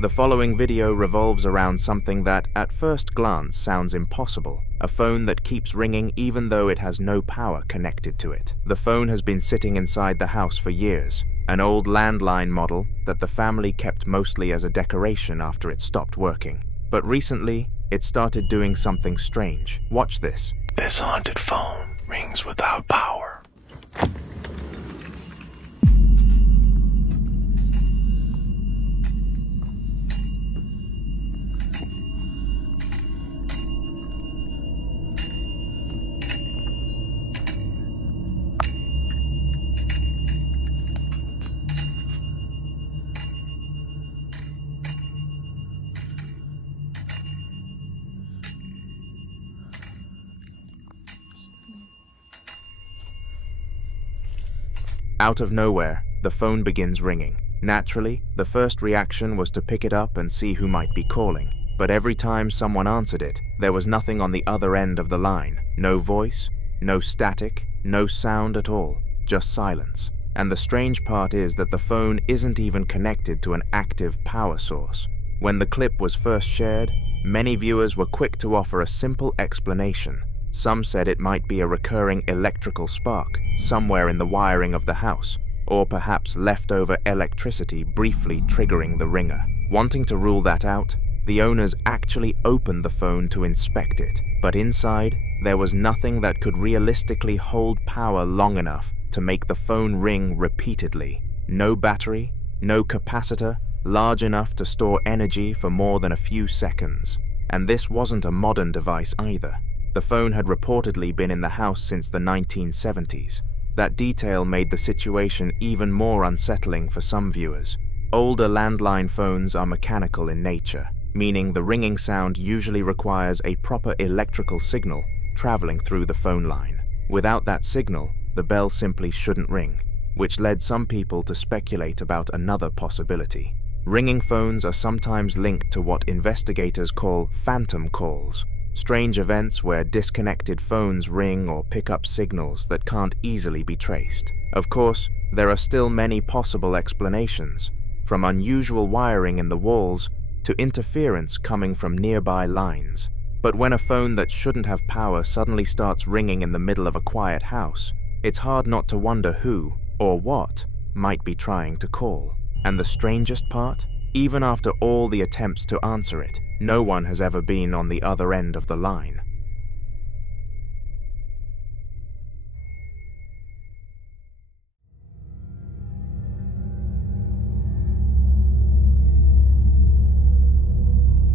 The following video revolves around something that, at first glance, sounds impossible. A phone that keeps ringing even though it has no power connected to it. The phone has been sitting inside the house for years, an old landline model that the family kept mostly as a decoration after it stopped working. But recently, it started doing something strange. Watch this. This haunted phone rings without power. Out of nowhere, the phone begins ringing. Naturally, the first reaction was to pick it up and see who might be calling. But every time someone answered it, there was nothing on the other end of the line. No voice, no static, no sound at all, just silence. And the strange part is that the phone isn't even connected to an active power source. When the clip was first shared, many viewers were quick to offer a simple explanation. Some said it might be a recurring electrical spark somewhere in the wiring of the house, or perhaps leftover electricity briefly triggering the ringer. Wanting to rule that out, the owners actually opened the phone to inspect it, but inside, there was nothing that could realistically hold power long enough to make the phone ring repeatedly. No battery, no capacitor, large enough to store energy for more than a few seconds. And this wasn't a modern device either. The phone had reportedly been in the house since the 1970s. That detail made the situation even more unsettling for some viewers. Older landline phones are mechanical in nature, meaning the ringing sound usually requires a proper electrical signal traveling through the phone line. Without that signal, the bell simply shouldn't ring, which led some people to speculate about another possibility. Ringing phones are sometimes linked to what investigators call phantom calls, strange events where disconnected phones ring or pick up signals that can't easily be traced. Of course, there are still many possible explanations, from unusual wiring in the walls to interference coming from nearby lines. But when a phone that shouldn't have power suddenly starts ringing in the middle of a quiet house, it's hard not to wonder who or what might be trying to call. And the strangest part? Even after all the attempts to answer it, no one has ever been on the other end of the line.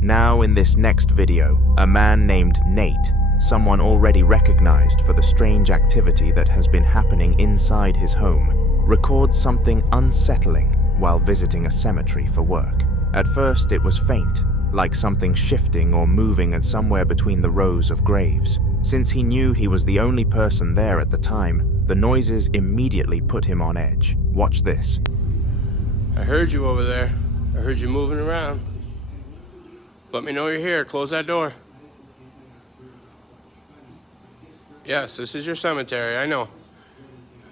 Now in this next video, a man named Nate, someone already recognized for the strange activity that has been happening inside his home, records something unsettling while visiting a cemetery for work. At first it was faint, like something shifting or moving and somewhere between the rows of graves. Since he knew he was the only person there at the time, the noises immediately put him on edge. Watch this. I heard you over there. I heard you moving around. Let me know you're here. Close that door. Yes, this is your cemetery, I know.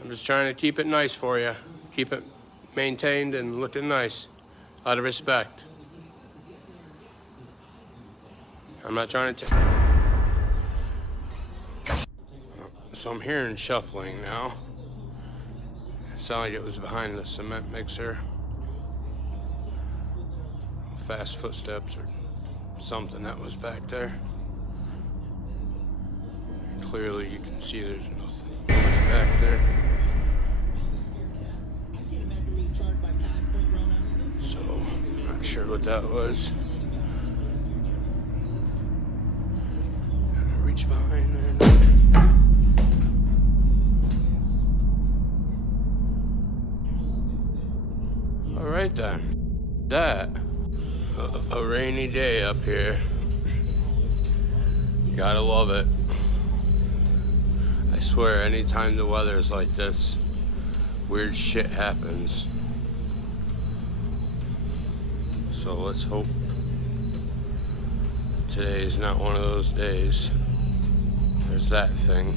I'm just trying to keep it nice for you. Keep it maintained and looking nice, out of respect. I'm not trying to So I'm hearing shuffling now. It sounded like it was behind the cement mixer. Fast footsteps or something that was back there. Clearly you can see there's nothing back there. So, not sure what that was. Gotta reach behind there. All right then. That, a rainy day up here. Gotta love it. I swear, anytime the weather's like this, weird shit happens. So let's hope today is not one of those days. There's that thing.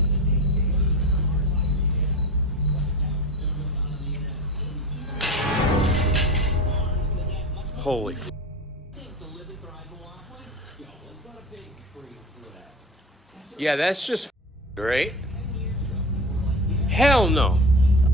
Holy f***. Yeah, that's just great. Hell no!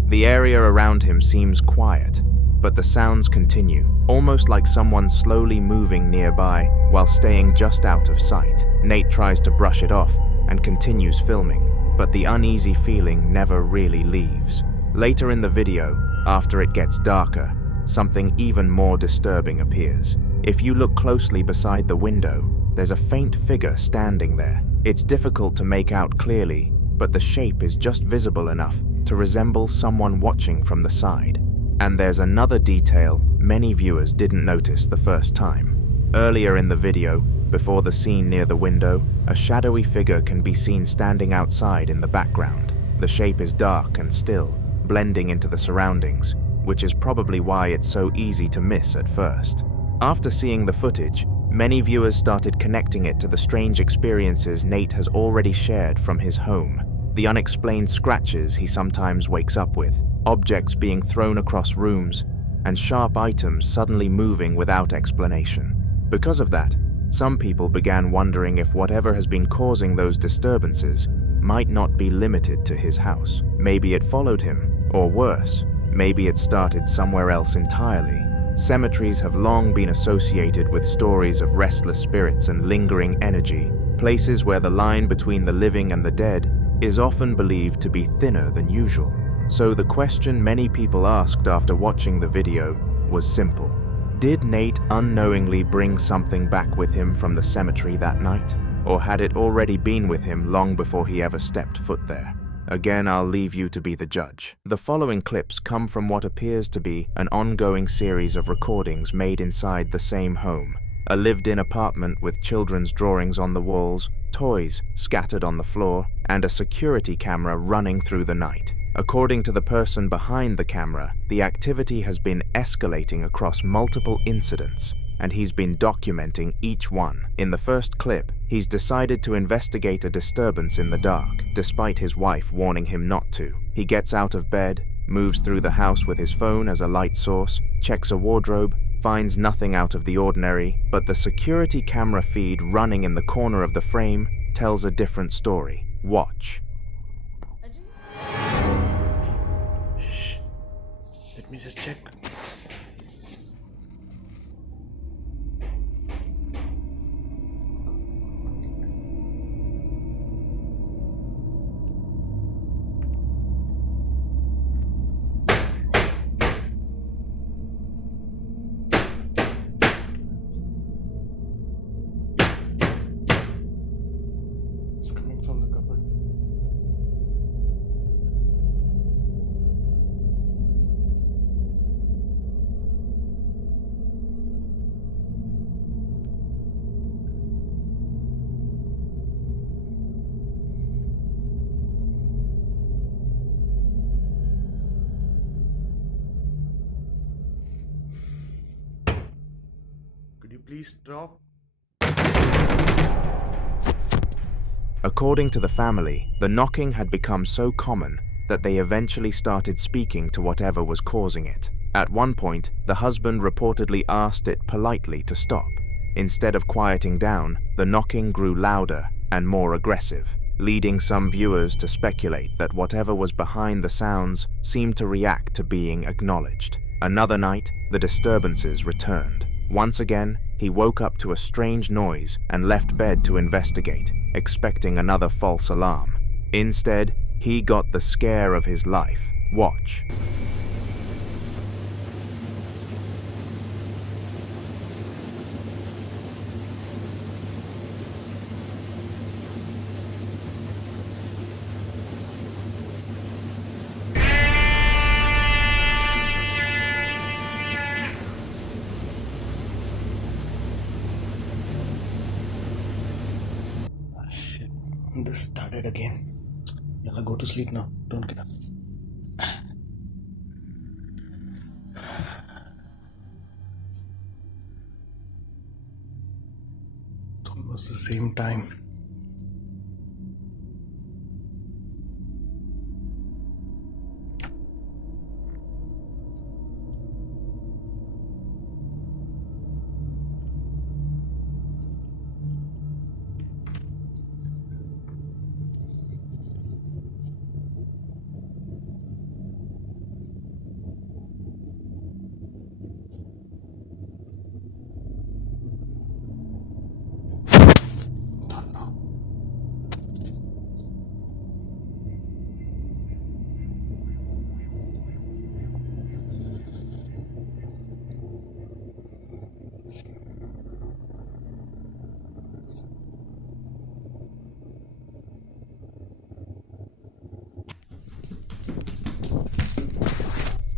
The area around him seems quiet, but the sounds continue, almost like someone slowly moving nearby while staying just out of sight. Nate tries to brush it off and continues filming, but the uneasy feeling never really leaves. Later in the video, after it gets darker, something even more disturbing appears. If you look closely beside the window, there's a faint figure standing there. It's difficult to make out clearly, but the shape is just visible enough to resemble someone watching from the side. And there's another detail many viewers didn't notice the first time. Earlier in the video, before the scene near the window, a shadowy figure can be seen standing outside in the background. The shape is dark and still, blending into the surroundings, which is probably why it's so easy to miss at first. After seeing the footage, many viewers started connecting it to the strange experiences Nate has already shared from his home. The unexplained scratches he sometimes wakes up with, objects being thrown across rooms, and sharp items suddenly moving without explanation. Because of that, some people began wondering if whatever has been causing those disturbances might not be limited to his house. Maybe it followed him, or worse, maybe it started somewhere else entirely. Cemeteries have long been associated with stories of restless spirits and lingering energy, places where the line between the living and the dead is often believed to be thinner than usual. So the question many people asked after watching the video was simple. Did Nate unknowingly bring something back with him from the cemetery that night? Or had it already been with him long before he ever stepped foot there? Again, I'll leave you to be the judge. The following clips come from what appears to be an ongoing series of recordings made inside the same home. A lived-in apartment with children's drawings on the walls, toys scattered on the floor, and a security camera running through the night. According to the person behind the camera, the activity has been escalating across multiple incidents, and he's been documenting each one. In the first clip, he's decided to investigate a disturbance in the dark, despite his wife warning him not to. He gets out of bed, moves through the house with his phone as a light source, checks a wardrobe, finds nothing out of the ordinary, but the security camera feed running in the corner of the frame tells a different story. Watch. Shh. Let me just check. please stop? According to the family, the knocking had become so common that they eventually started speaking to whatever was causing it. At one point, the husband reportedly asked it politely to stop. Instead of quieting down, the knocking grew louder and more aggressive, leading some viewers to speculate that whatever was behind the sounds seemed to react to being acknowledged. Another night, the disturbances returned. Once again, he woke up to a strange noise and left bed to investigate, expecting another false alarm. Instead, he got the scare of his life. Watch. Shit, this started again. Yalla, go to sleep now. Don't get up. It's almost the same time.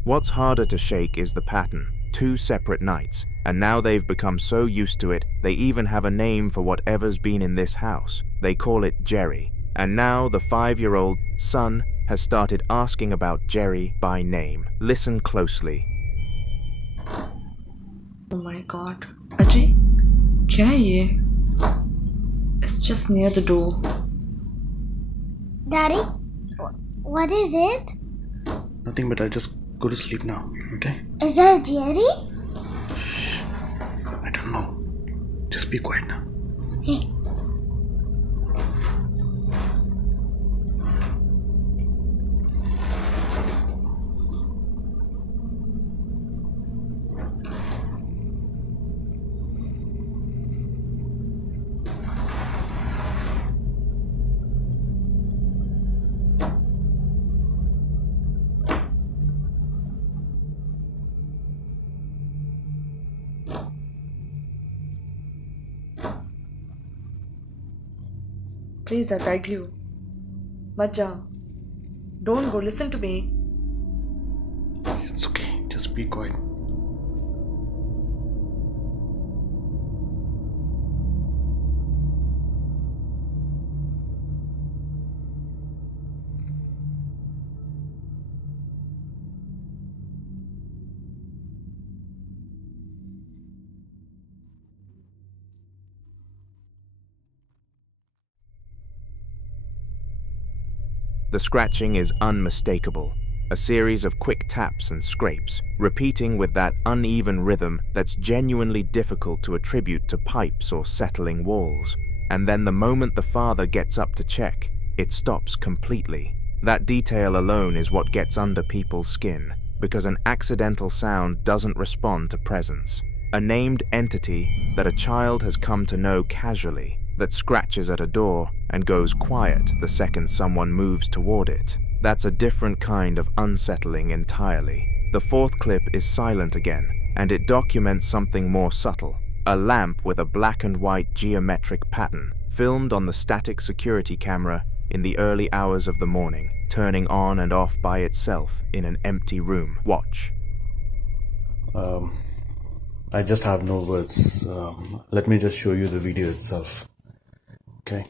What's harder to shake is the pattern. 2 separate nights, and now they've become so used to it, they even have a name for whatever's been in this house. They call it Jerry. And now the 5-year-old son has started asking about Jerry by name. Listen closely. Oh my god. Ajay, क्या है ये? It's just near the door. Daddy, what is it? Nothing, but I'll just go to sleep now, okay? Is that Jerry? I don't know. Just be quiet now. Hey. Please, I beg you. मत जा. Don't go. Listen to me. It's okay. Just be quiet. The scratching is unmistakable, a series of quick taps and scrapes, repeating with that uneven rhythm that's genuinely difficult to attribute to pipes or settling walls. And then the moment the father gets up to check, it stops completely. That detail alone is what gets under people's skin, because an accidental sound doesn't respond to presence. A named entity that a child has come to know casually, that scratches at a door and goes quiet the second someone moves toward it. That's a different kind of unsettling entirely. The 4th clip is silent again, and it documents something more subtle. A lamp with a black and white geometric pattern, filmed on the static security camera in the early hours of the morning, turning on and off by itself in an empty room. Watch. I just have no words. Let me just show you the video itself. Okay.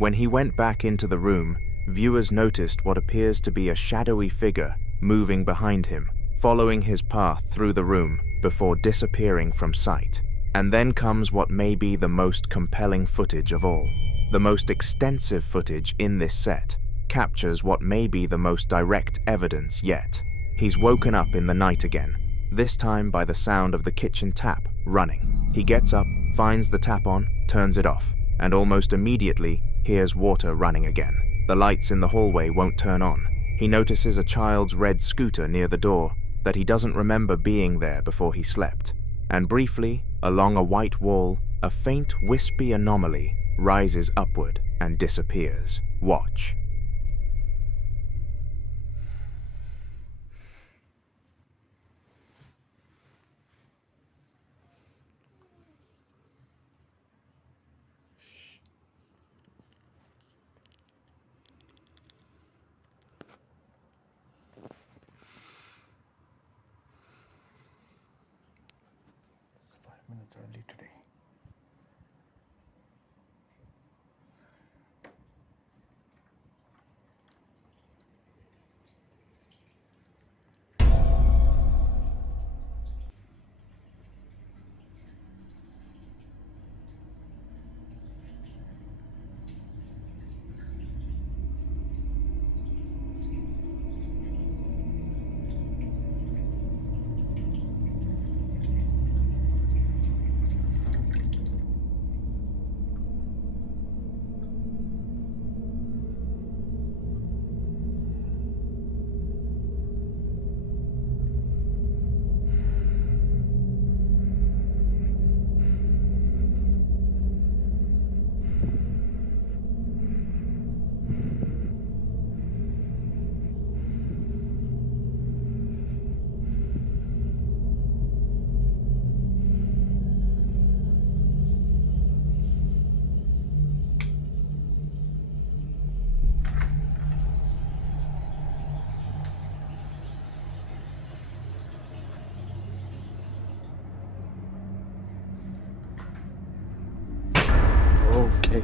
When he went back into the room, viewers noticed what appears to be a shadowy figure moving behind him, following his path through the room before disappearing from sight. And then comes what may be the most compelling footage of all. The most extensive footage in this set captures what may be the most direct evidence yet. He's woken up in the night again, this time by the sound of the kitchen tap running. He gets up, finds the tap on, turns it off, and almost immediately hears water running again. The lights in the hallway won't turn on. He notices a child's red scooter near the door that he doesn't remember being there before he slept. And briefly, along a white wall, a faint wispy anomaly rises upward and disappears. Watch. It's 5 minutes early today. Okay.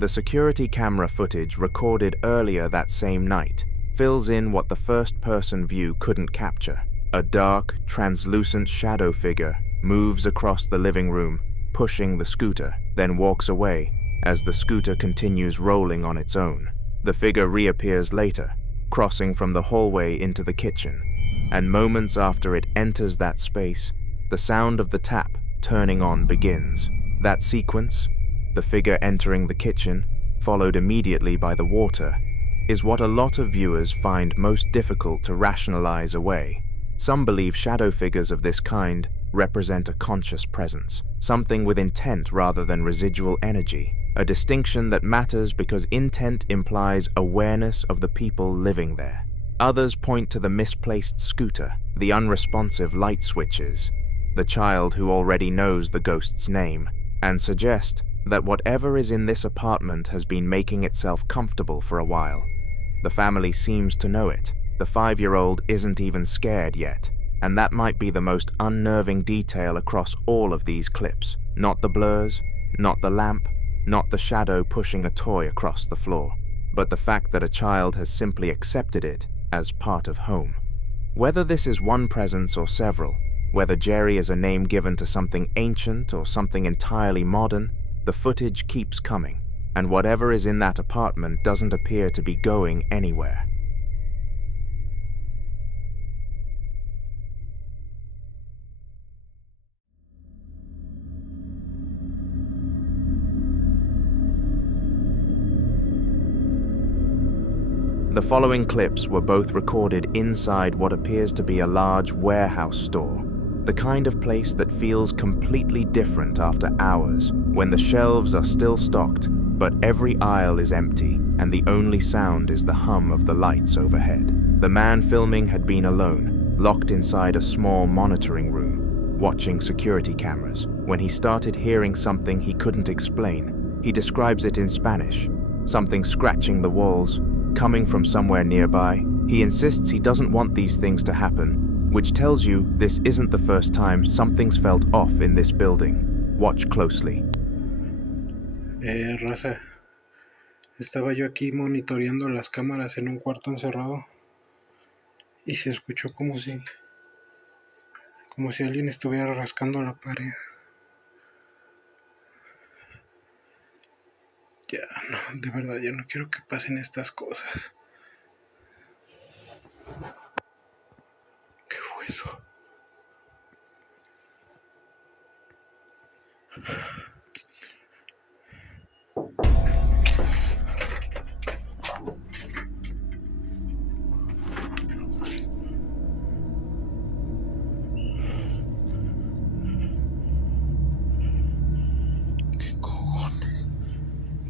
The security camera footage recorded earlier that same night fills in what the first-person view couldn't capture. A dark, translucent shadow figure moves across the living room, pushing the scooter, then walks away as the scooter continues rolling on its own. The figure reappears later, crossing from the hallway into the kitchen, and moments after it enters that space, the sound of the tap turning on begins. That sequence, the figure entering the kitchen, followed immediately by the water, is what a lot of viewers find most difficult to rationalize away. Some believe shadow figures of this kind represent a conscious presence, something with intent rather than residual energy, a distinction that matters because intent implies awareness of the people living there. Others point to the misplaced scooter, the unresponsive light switches, the child who already knows the ghost's name, and suggest that whatever is in this apartment has been making itself comfortable for a while. The family seems to know it, The 5-year-old isn't even scared yet, and that might be the most unnerving detail across all of these clips. Not the blurs, not the lamp, not the shadow pushing a toy across the floor, but the fact that a child has simply accepted it as part of home. Whether this is one presence or several, whether Jerry is a name given to something ancient or something entirely modern, the footage keeps coming, and whatever is in that apartment doesn't appear to be going anywhere. The following clips were both recorded inside what appears to be a large warehouse store, the kind of place that feels completely different after hours, when the shelves are still stocked, but every aisle is empty, and the only sound is the hum of the lights overhead. The man filming had been alone, locked inside a small monitoring room, watching security cameras, when he started hearing something he couldn't explain. He describes it in Spanish, something scratching the walls, coming from somewhere nearby. He insists he doesn't want these things to happen, which tells you this isn't the first time something's felt off in this building. Watch closely. Raza, estaba yo aquí monitoreando las cámaras en un cuarto encerrado y se escuchó como si alguien estuviera rascando la pared. Ya no, de verdad, ya no quiero que pasen estas cosas. ¿Qué fue eso? ¿Qué cojones?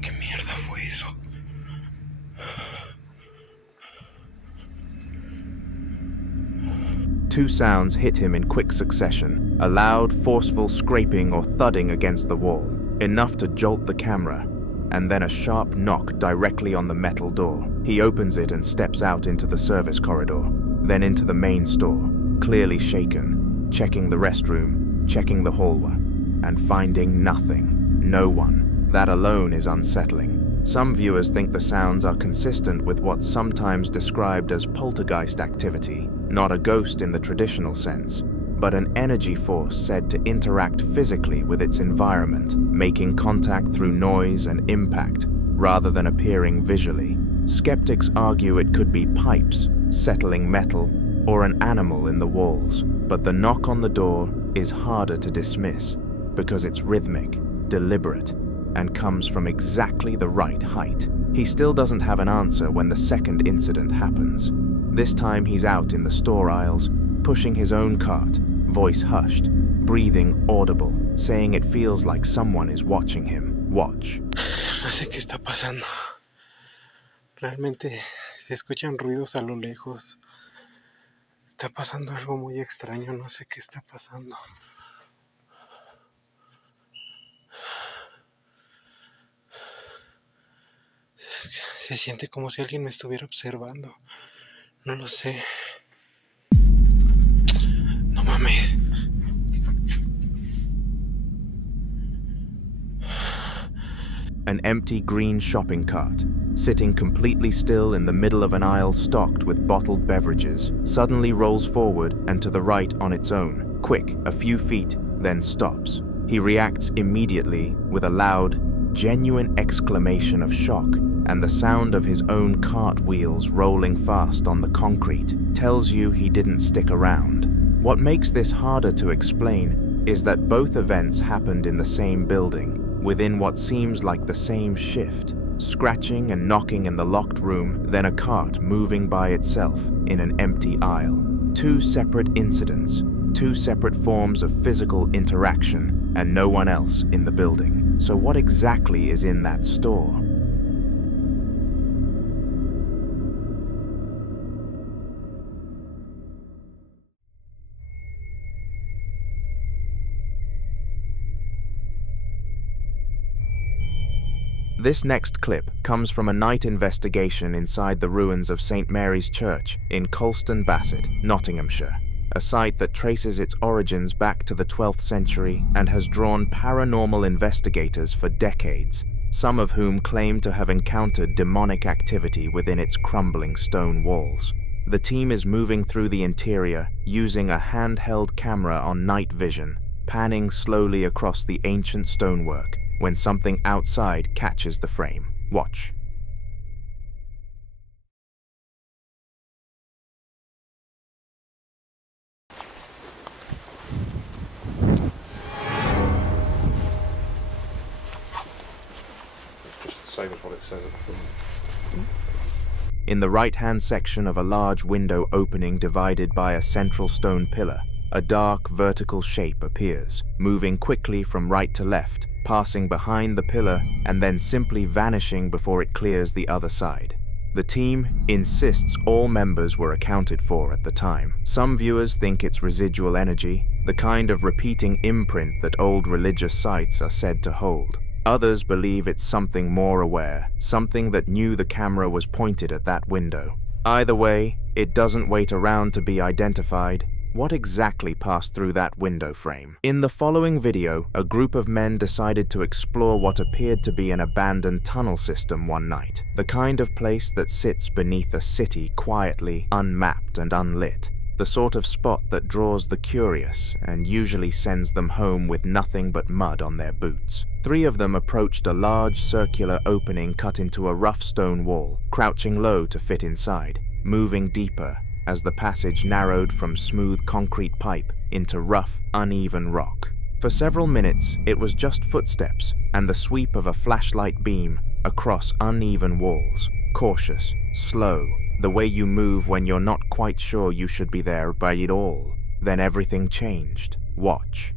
¿Qué mierda fue eso? Two sounds hit him in quick succession, a loud, forceful scraping or thudding against the wall, enough to jolt the camera, and then a sharp knock directly on the metal door. He opens it and steps out into the service corridor, then into the main store, clearly shaken, checking the restroom, checking the hallway, and finding nothing, no one. That alone is unsettling. Some viewers think the sounds are consistent with what's sometimes described as poltergeist activity, not a ghost in the traditional sense, but an energy force said to interact physically with its environment, making contact through noise and impact, rather than appearing visually. Skeptics argue it could be pipes, settling metal, or an animal in the walls, but the knock on the door is harder to dismiss, because it's rhythmic, deliberate, and comes from exactly the right height. He still doesn't have an answer when the second incident happens. This time he's out in the store aisles, pushing his own cart, voice hushed, breathing audible, saying it feels like someone is watching him. Watch. No sé qué está pasando. Realmente se escuchan ruidos a lo lejos. Está pasando algo muy extraño, no sé qué está pasando. Se siente como si alguien me estuviera observando. No lo sé. No mames. An empty green shopping cart, sitting completely still in the middle of an aisle stocked with bottled beverages, suddenly rolls forward and to the right on its own, quick, a few feet, then stops. He reacts immediately with a loud, genuine exclamation of shock, and the sound of his own cart wheels rolling fast on the concrete tells you he didn't stick around. What makes this harder to explain is that both events happened in the same building, within what seems like the same shift, scratching and knocking in the locked room, then a cart moving by itself in an empty aisle. Two separate incidents, two separate forms of physical interaction, and no one else in the building. So what exactly is in that store? This next clip comes from a night investigation inside the ruins of St. Mary's Church in Colston Bassett, Nottinghamshire, a site that traces its origins back to the 12th century and has drawn paranormal investigators for decades, some of whom claim to have encountered demonic activity within its crumbling stone walls. The team is moving through the interior using a handheld camera on night vision, panning slowly across the ancient stonework when something outside catches the frame. Watch. Just the same as what it says at the front. In the right-hand section of a large window opening divided by a central stone pillar, a dark vertical shape appears, moving quickly from right to left, passing behind the pillar and then simply vanishing before it clears the other side. The team insists all members were accounted for at the time. Some viewers think it's residual energy, the kind of repeating imprint that old religious sites are said to hold. Others believe it's something more aware, something that knew the camera was pointed at that window. Either way, it doesn't wait around to be identified. What exactly passed through that window frame? In the following video, a group of men decided to explore what appeared to be an abandoned tunnel system one night, the kind of place that sits beneath a city quietly, unmapped and unlit, the sort of spot that draws the curious and usually sends them home with nothing but mud on their boots. 3 of them approached a large circular opening cut into a rough stone wall, crouching low to fit inside, moving deeper as the passage narrowed from smooth concrete pipe into rough, uneven rock. For several minutes, it was just footsteps and the sweep of a flashlight beam across uneven walls, cautious, slow, the way you move when you're not quite sure you should be there by it all. Then everything changed. Watch.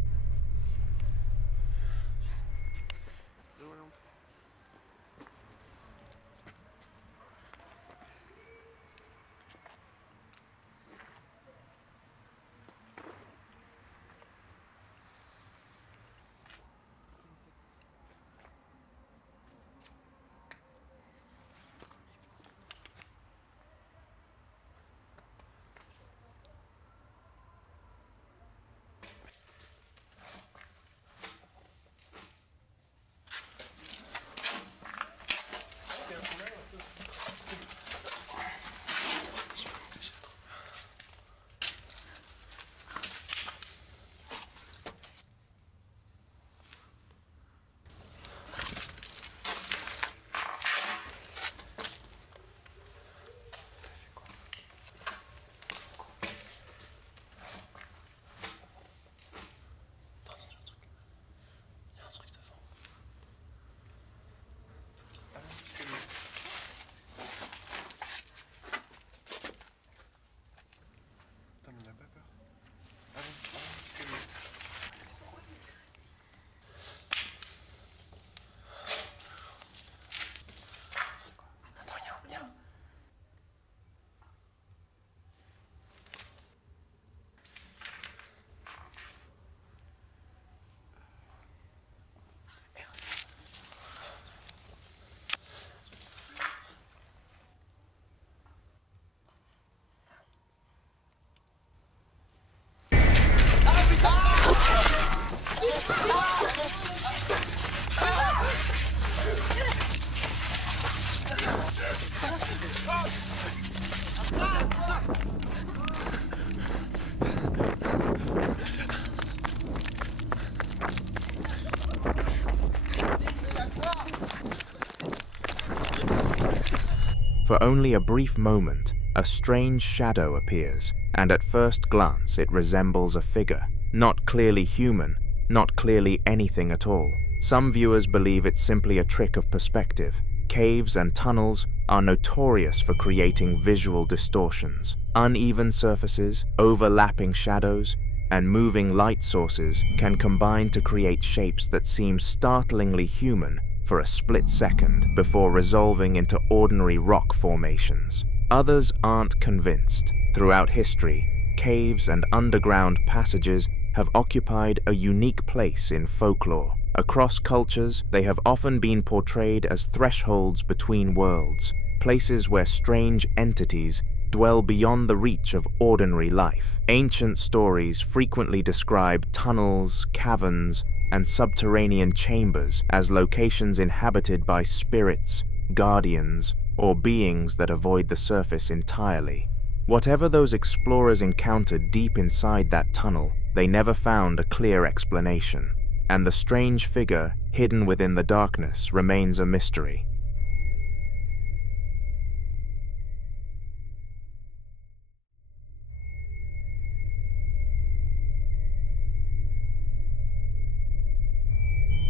For only a brief moment, a strange shadow appears, and at first glance it resembles a figure. Not clearly human, not clearly anything at all. Some viewers believe it's simply a trick of perspective. Caves and tunnels are notorious for creating visual distortions. Uneven surfaces, overlapping shadows, and moving light sources can combine to create shapes that seem startlingly human for a split second before resolving into ordinary rock formations. Others aren't convinced. Throughout history, caves and underground passages have occupied a unique place in folklore, Across cultures, they have often been portrayed as thresholds between worlds, places where strange entities dwell beyond the reach of ordinary life. Ancient stories frequently describe tunnels, caverns, and subterranean chambers as locations inhabited by spirits, guardians, or beings that avoid the surface entirely. Whatever those explorers encountered deep inside that tunnel, they never found a clear explanation, and the strange figure hidden within the darkness remains a mystery.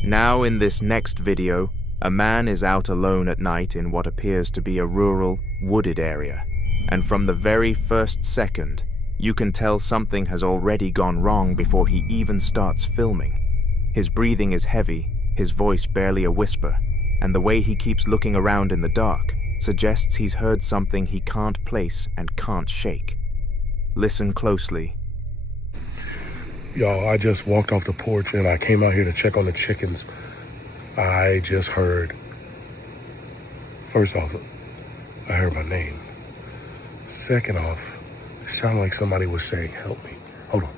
Now in this next video, a man is out alone at night in what appears to be a rural, wooded area, and from the very first second, you can tell something has already gone wrong before he even starts filming. His breathing is heavy, his voice barely a whisper, and the way he keeps looking around in the dark suggests he's heard something he can't place and can't shake. Listen closely. Y'all, I just walked off the porch and I came out here to check on the chickens. I just heard, first off, I heard my name. Second off, it sounded like somebody was saying, help me. Hold on.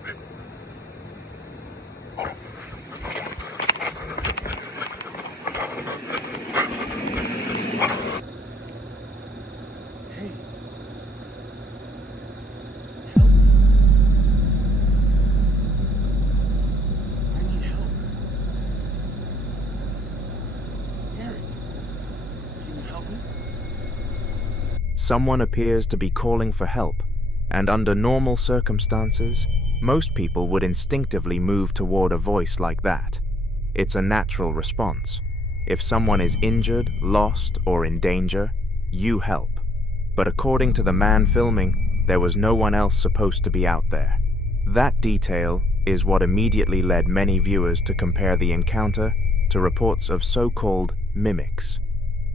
Someone appears to be calling for help, and under normal circumstances, most people would instinctively move toward a voice like that. It's a natural response. If someone is injured, lost, or in danger, you help. But according to the man filming, there was no one else supposed to be out there. That detail is what immediately led many viewers to compare the encounter to reports of so-called mimics.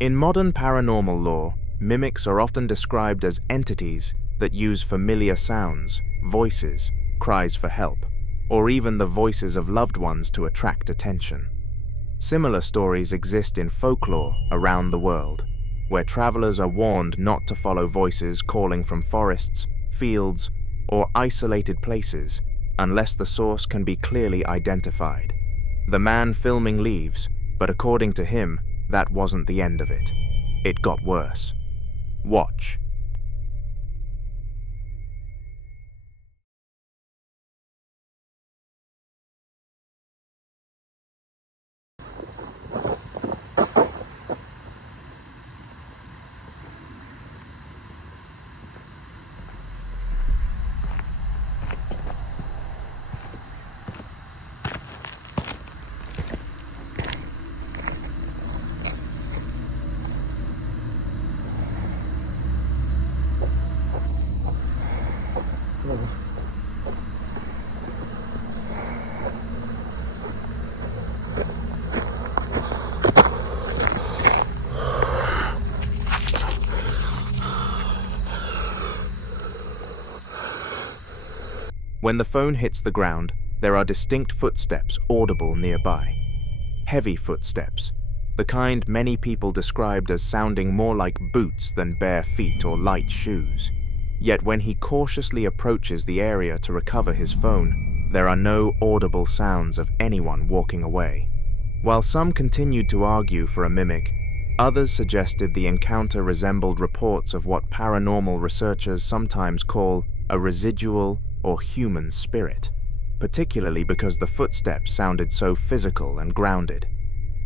In modern paranormal lore, mimics are often described as entities that use familiar sounds, voices, cries for help, or even the voices of loved ones to attract attention. Similar stories exist in folklore around the world, where travelers are warned not to follow voices calling from forests, fields, or isolated places unless the source can be clearly identified. The man filming leaves, but according to him, that wasn't the end of it. It got worse. Watch. When the phone hits the ground, there are distinct footsteps audible nearby. Heavy footsteps, the kind many people described as sounding more like boots than bare feet or light shoes. Yet when he cautiously approaches the area to recover his phone, there are no audible sounds of anyone walking away. While some continued to argue for a mimic, others suggested the encounter resembled reports of what paranormal researchers sometimes call a residual or human spirit, particularly because the footsteps sounded so physical and grounded.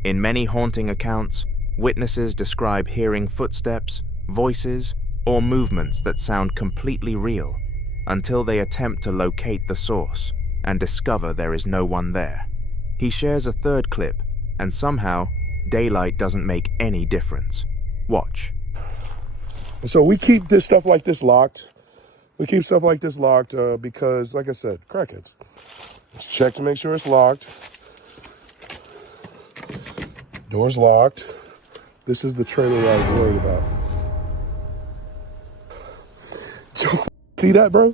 In many haunting accounts, witnesses describe hearing footsteps, voices, or movements that sound completely real until they attempt to locate the source and discover there is no one there. He shares a third clip, and somehow, daylight doesn't make any difference. Watch. So we keep this stuff like this locked. We keep stuff like this locked because, like I said, crackheads. Let's check to make sure it's locked. Door's locked. This is the trailer I was worried about. See that, bro?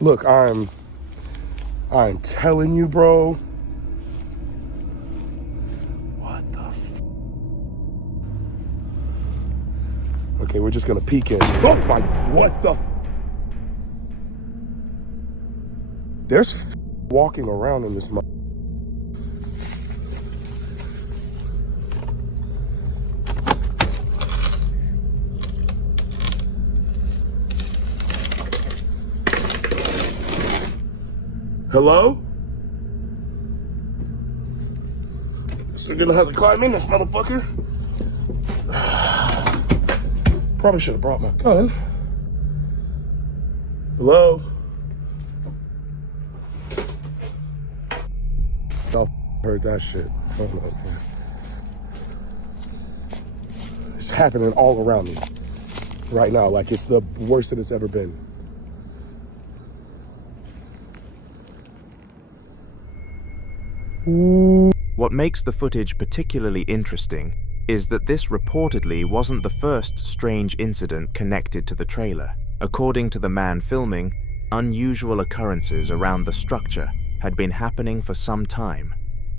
Look, I'm telling you, bro. Okay, we're just gonna peek in. Oh my, what the? There's walking around in this. Hello? So we're gonna have to climb in this motherfucker. Probably should have brought my gun. Hello? Y'all heard that shit. Hold on, man. It's happening all around me right now. Like, it's the worst that it's ever been. What makes the footage particularly interesting is that this reportedly wasn't the first strange incident connected to the trailer. According to the man filming, unusual occurrences around the structure had been happening for some time,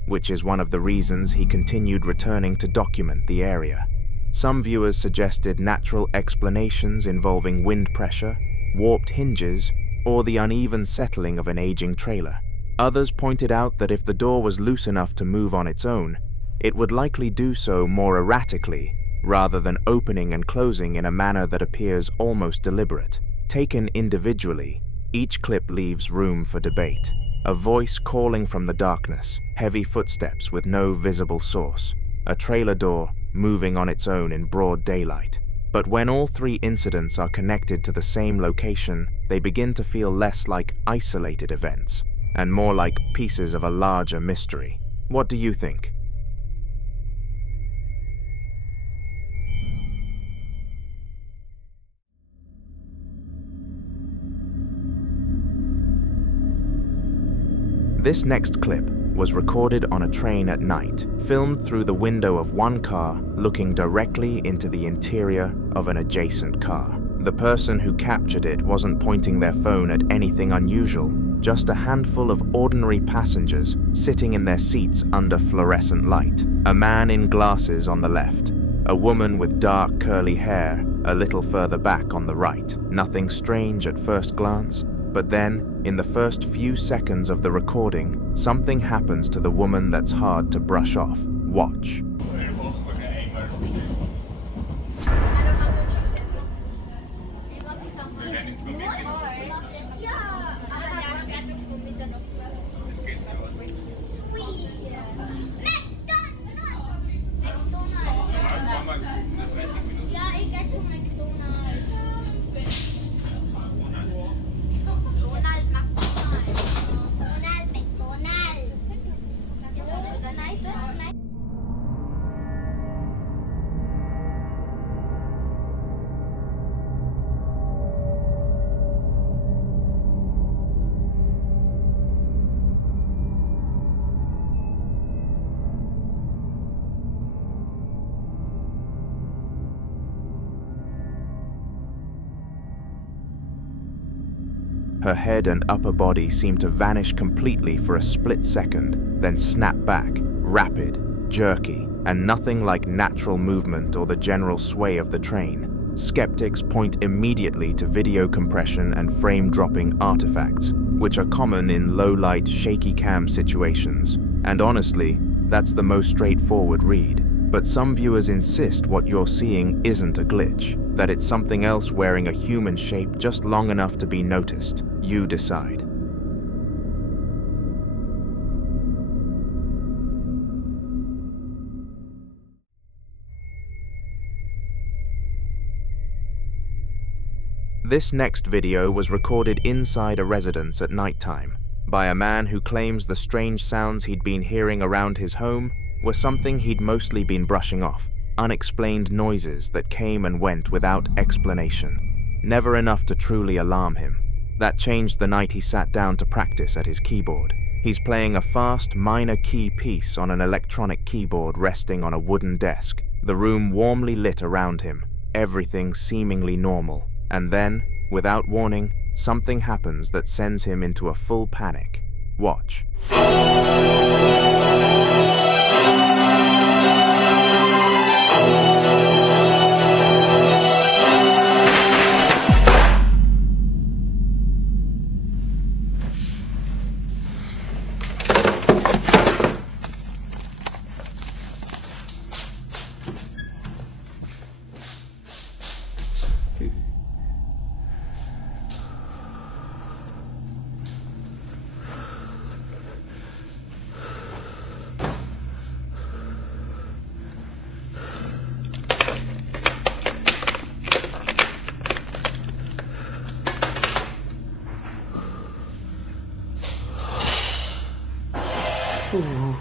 which is one of the reasons he continued returning to document the area. Some viewers suggested natural explanations involving wind pressure, warped hinges, or the uneven settling of an aging trailer. Others pointed out that if the door was loose enough to move on its own, it would likely do so more erratically, rather than opening and closing in a manner that appears almost deliberate. Taken individually, each clip leaves room for debate. A voice calling from the darkness, heavy footsteps with no visible source, a trailer door moving on its own in broad daylight. But when all three incidents are connected to the same location, they begin to feel less like isolated events, and more like pieces of a larger mystery. What do you think? This next clip was recorded on a train at night, filmed through the window of one car, looking directly into the interior of an adjacent car. The person who captured it wasn't pointing their phone at anything unusual, just a handful of ordinary passengers sitting in their seats under fluorescent light. A man in glasses on the left, a woman with dark curly hair a little further back on the right. Nothing strange at first glance, but then, in the first few seconds of the recording, something happens to the woman that's hard to brush off. Watch. Her head and upper body seemed to vanish completely for a split second, then snap back, rapid, jerky, and nothing like natural movement or the general sway of the train. Skeptics point immediately to video compression and frame-dropping artifacts, which are common in low-light, shaky cam situations. And honestly, that's the most straightforward read. But some viewers insist what you're seeing isn't a glitch, that it's something else wearing a human shape just long enough to be noticed. You decide. This next video was recorded inside a residence at nighttime by a man who claims the strange sounds he'd been hearing around his home were something he'd mostly been brushing off, unexplained noises that came and went without explanation, never enough to truly alarm him. That changed the night he sat down to practice at his keyboard. He's playing a fast minor key piece on an electronic keyboard resting on a wooden desk, the room warmly lit around him, everything seemingly normal. And then, without warning, something happens that sends him into a full panic. Watch. Hallo?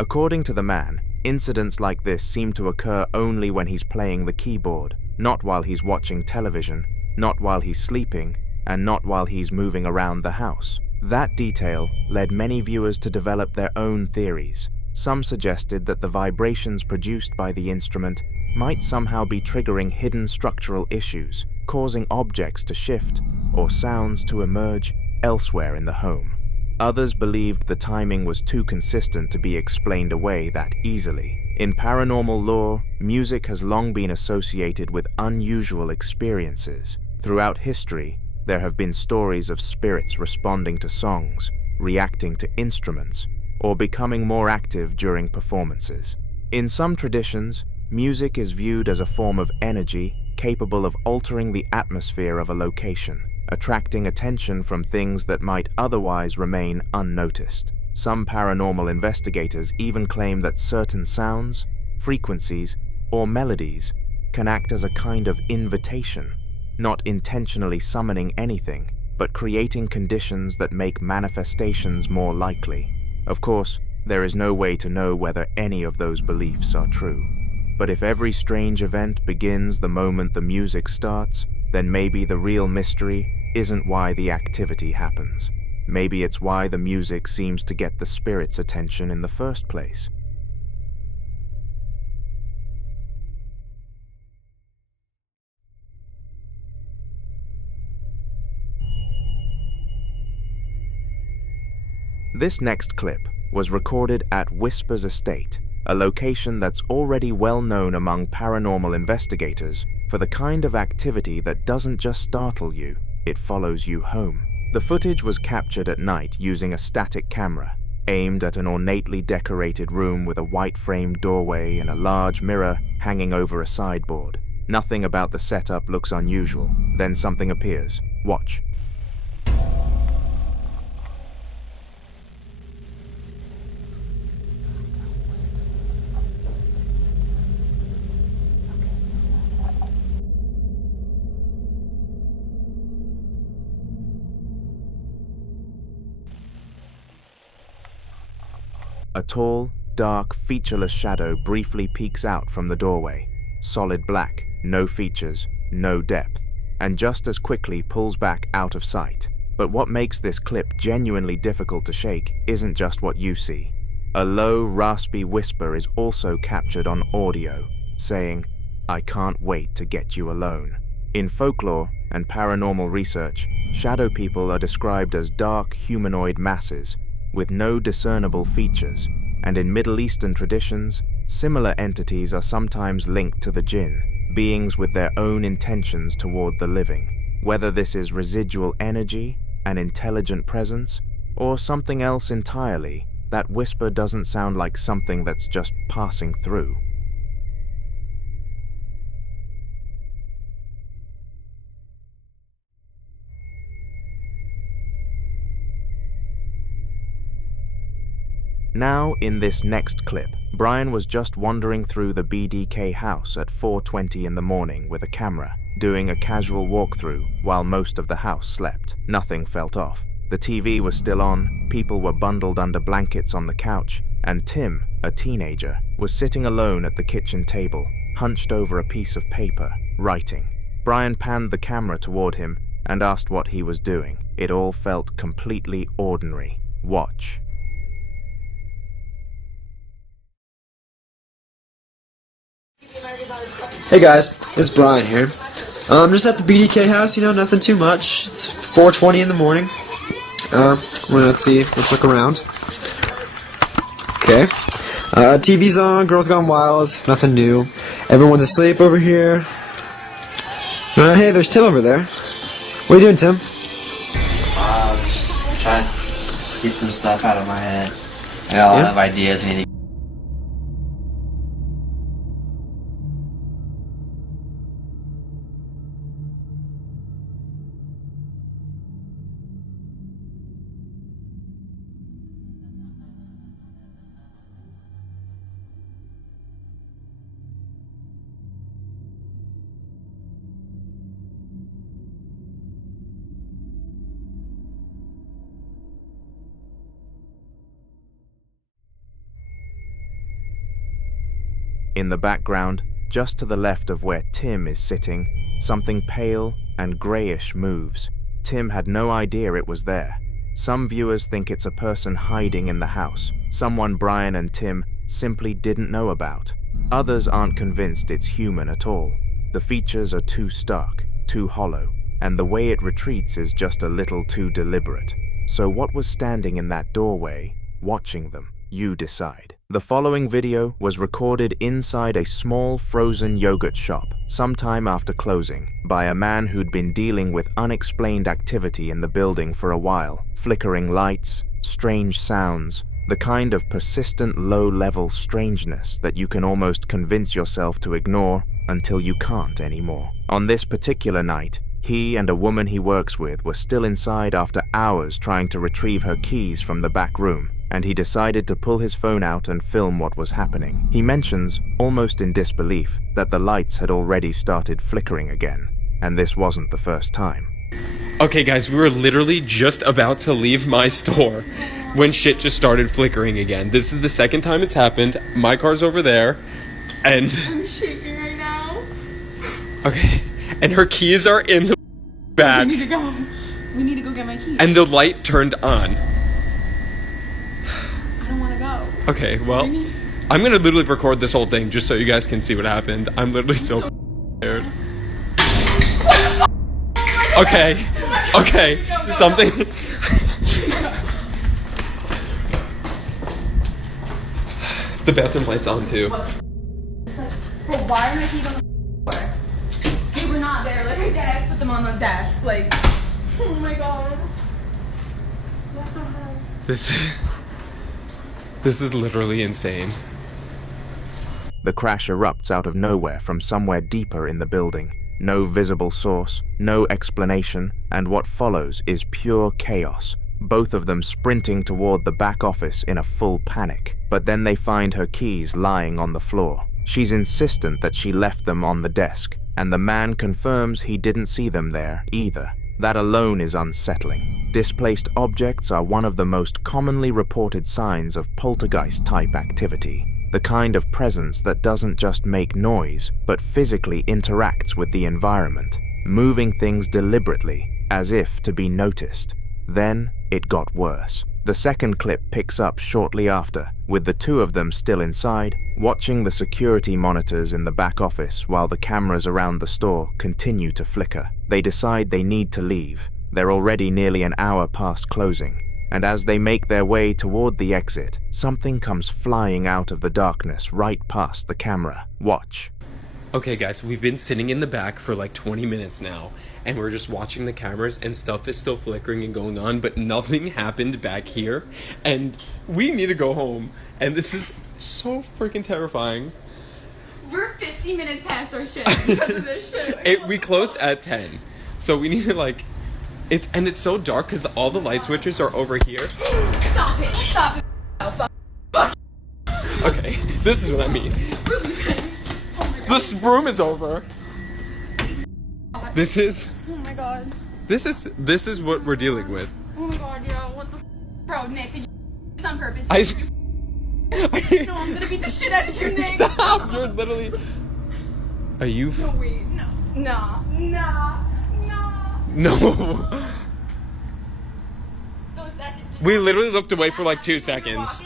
According to the man, incidents like this seem to occur only when he's playing the keyboard, not while he's watching television, not while he's sleeping, and not while he's moving around the house. That detail led many viewers to develop their own theories. Some suggested that the vibrations produced by the instrument might somehow be triggering hidden structural issues, causing objects to shift or sounds to emerge elsewhere in the home. Others believed the timing was too consistent to be explained away that easily. In paranormal lore, music has long been associated with unusual experiences. Throughout history, there have been stories of spirits responding to songs, reacting to instruments, or becoming more active during performances. In some traditions, music is viewed as a form of energy capable of altering the atmosphere of a location, attracting attention from things that might otherwise remain unnoticed. Some paranormal investigators even claim that certain sounds, frequencies, or melodies can act as a kind of invitation, not intentionally summoning anything, but creating conditions that make manifestations more likely. Of course, there is no way to know whether any of those beliefs are true. But if every strange event begins the moment the music starts, then maybe the real mystery isn't why the activity happens. Maybe it's why the music seems to get the spirit's attention in the first place. This next clip was recorded at Whisper's estate, a location that's already well known among paranormal investigators for the kind of activity that doesn't just startle you, it follows you home. The footage was captured at night using a static camera, aimed at an ornately decorated room with a white-framed doorway and a large mirror hanging over a sideboard. Nothing about the setup looks unusual. Then something appears. Watch. A tall, dark, featureless shadow briefly peeks out from the doorway. Solid black, no features, no depth, and just as quickly pulls back out of sight. But what makes this clip genuinely difficult to shake isn't just what you see. A low, raspy whisper is also captured on audio, saying, "I can't wait to get you alone." In folklore and paranormal research, shadow people are described as dark humanoid masses with no discernible features, and in Middle Eastern traditions, similar entities are sometimes linked to the jinn, beings with their own intentions toward the living. Whether this is residual energy, an intelligent presence, or something else entirely, that whisper doesn't sound like something that's just passing through. Now, in this next clip, Brian was just wandering through the BDK house at 4:20 in the morning with a camera, doing a casual walkthrough while most of the house slept. Nothing felt off. The TV was still on, people were bundled under blankets on the couch, and Tim, a teenager, was sitting alone at the kitchen table, hunched over a piece of paper, writing. Brian panned the camera toward him and asked what he was doing. It all felt completely ordinary. Watch. Hey guys, it's Brian here. I'm just at the BDK house, you know, nothing too much. It's 4:20 in the morning. Let's see, let's look around. Okay. TV's on, Girls Gone Wild, nothing new. Everyone's asleep over here. Hey, there's Tim over there. What are you doing, Tim? Just trying to get some stuff out of my head. I got a lot of ideas I need to. In the background, just to the left of where Tim is sitting, something pale and greyish moves. Tim had no idea it was there. Some viewers think it's a person hiding in the house, someone Brian and Tim simply didn't know about. Others aren't convinced it's human at all. The features are too stark, too hollow, and the way it retreats is just a little too deliberate. So what was standing in that doorway, watching them? You decide. The following video was recorded inside a small frozen yogurt shop sometime after closing by a man who'd been dealing with unexplained activity in the building for a while. Flickering lights, strange sounds, the kind of persistent low-level strangeness that you can almost convince yourself to ignore until you can't anymore. On this particular night, he and a woman he works with were still inside after hours trying to retrieve her keys from the back room, and he decided to pull his phone out and film what was happening. He mentions, almost in disbelief, that the lights had already started flickering again, and this wasn't the first time. Okay guys, we were literally just about to leave my store when shit just started flickering again. This is the second time it's happened. My car's over there, and... I'm shaking right now. Okay, and her keys are in the bag. We need to go. We need to go get my keys. And the light turned on. I don't want to go. Okay, well, I'm gonna literally record this whole thing just so you guys can see what happened. I'm literally so scared. Okay, okay, something. The bathroom light's on too. Bro, why are my keys on the floor? They were not there. Like, I deadass put them on the desk. Like, oh my god. This is literally insane. The crash erupts out of nowhere from somewhere deeper in the building. No visible source, no explanation, and what follows is pure chaos. Both of them sprinting toward the back office in a full panic. But then they find her keys lying on the floor. She's insistent that she left them on the desk, and the man confirms he didn't see them there either. That alone is unsettling. Displaced objects are one of the most commonly reported signs of poltergeist-type activity. The kind of presence that doesn't just make noise, but physically interacts with the environment, moving things deliberately, as if to be noticed. Then, it got worse. The second clip picks up shortly after, with the two of them still inside, watching the security monitors in the back office while the cameras around the store continue to flicker. They decide they need to leave. They're already nearly an hour past closing, and as they make their way toward the exit, something comes flying out of the darkness right past the camera. Watch. Okay guys, we've been sitting in the back for like 20 minutes now, and we're just watching the cameras, and stuff is still flickering and going on, but nothing happened back here, and we need to go home, and this is so freaking terrifying. We're 50 minutes past our shift because of this shit. We closed at 10, so we need to like, it's so dark because all the light switches are over here. Stop it, stop it. Oh, fuck. Okay, this is what I mean. This room is over. This is. Oh my god. This is what we're dealing with. Oh my god, yeah. What the? Bro, Nick, did you do this on purpose? No, I'm gonna beat the shit out of you, Nick. Stop! You're literally. Are you? No, wait, no. Nah. No. We literally looked away for like 2 seconds.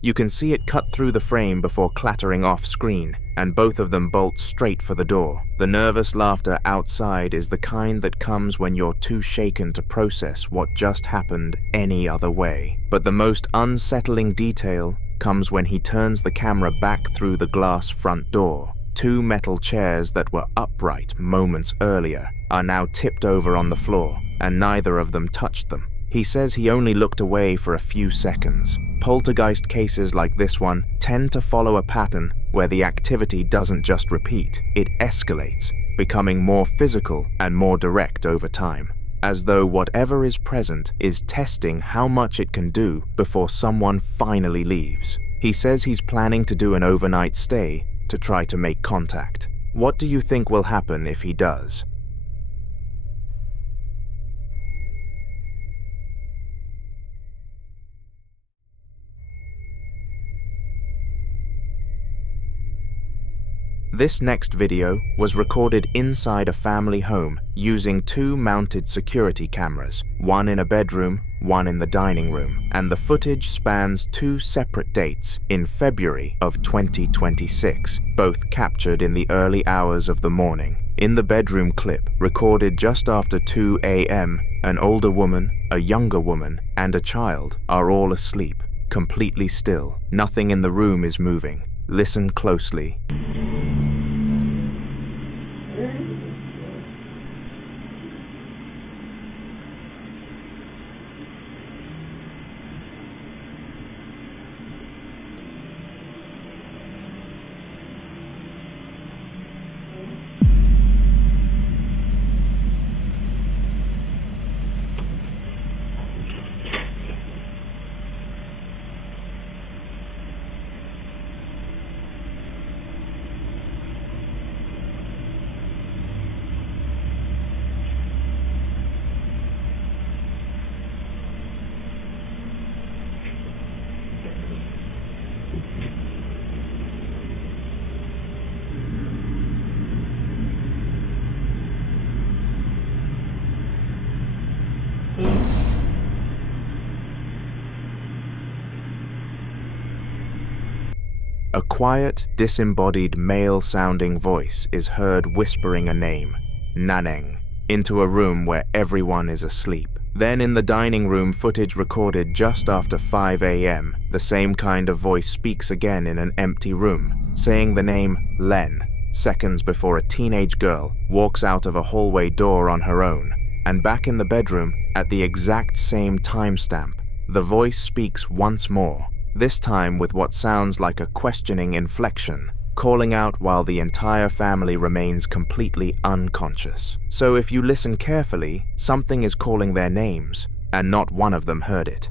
You can see it cut through the frame before clattering off screen, and both of them bolt straight for the door. The nervous laughter outside is the kind that comes when you're too shaken to process what just happened any other way. But the most unsettling detail comes when he turns the camera back through the glass front door. 2 metal chairs that were upright moments earlier are now tipped over on the floor, and neither of them touched them. He says he only looked away for a few seconds. Poltergeist cases like this one tend to follow a pattern where the activity doesn't just repeat, it escalates, becoming more physical and more direct over time, as though whatever is present is testing how much it can do before someone finally leaves. He says he's planning to do an overnight stay to try to make contact. What do you think will happen if he does? This next video was recorded inside a family home using 2 mounted security cameras, one in a bedroom, one in the dining room, and the footage spans 2 separate dates in February of 2026, both captured in the early hours of the morning. In the bedroom clip, recorded just after 2 a.m., an older woman, a younger woman, and a child are all asleep, completely still. Nothing in the room is moving. Listen closely. A quiet, disembodied male-sounding voice is heard whispering a name, Naneng, into a room where everyone is asleep. Then in the dining room, footage recorded just after 5 a.m., the same kind of voice speaks again in an empty room, saying the name Len, seconds before a teenage girl walks out of a hallway door on her own. And back in the bedroom, at the exact same timestamp, the voice speaks once more, this time with what sounds like a questioning inflection, calling out while the entire family remains completely unconscious. So if you listen carefully, something is calling their names, and not one of them heard it.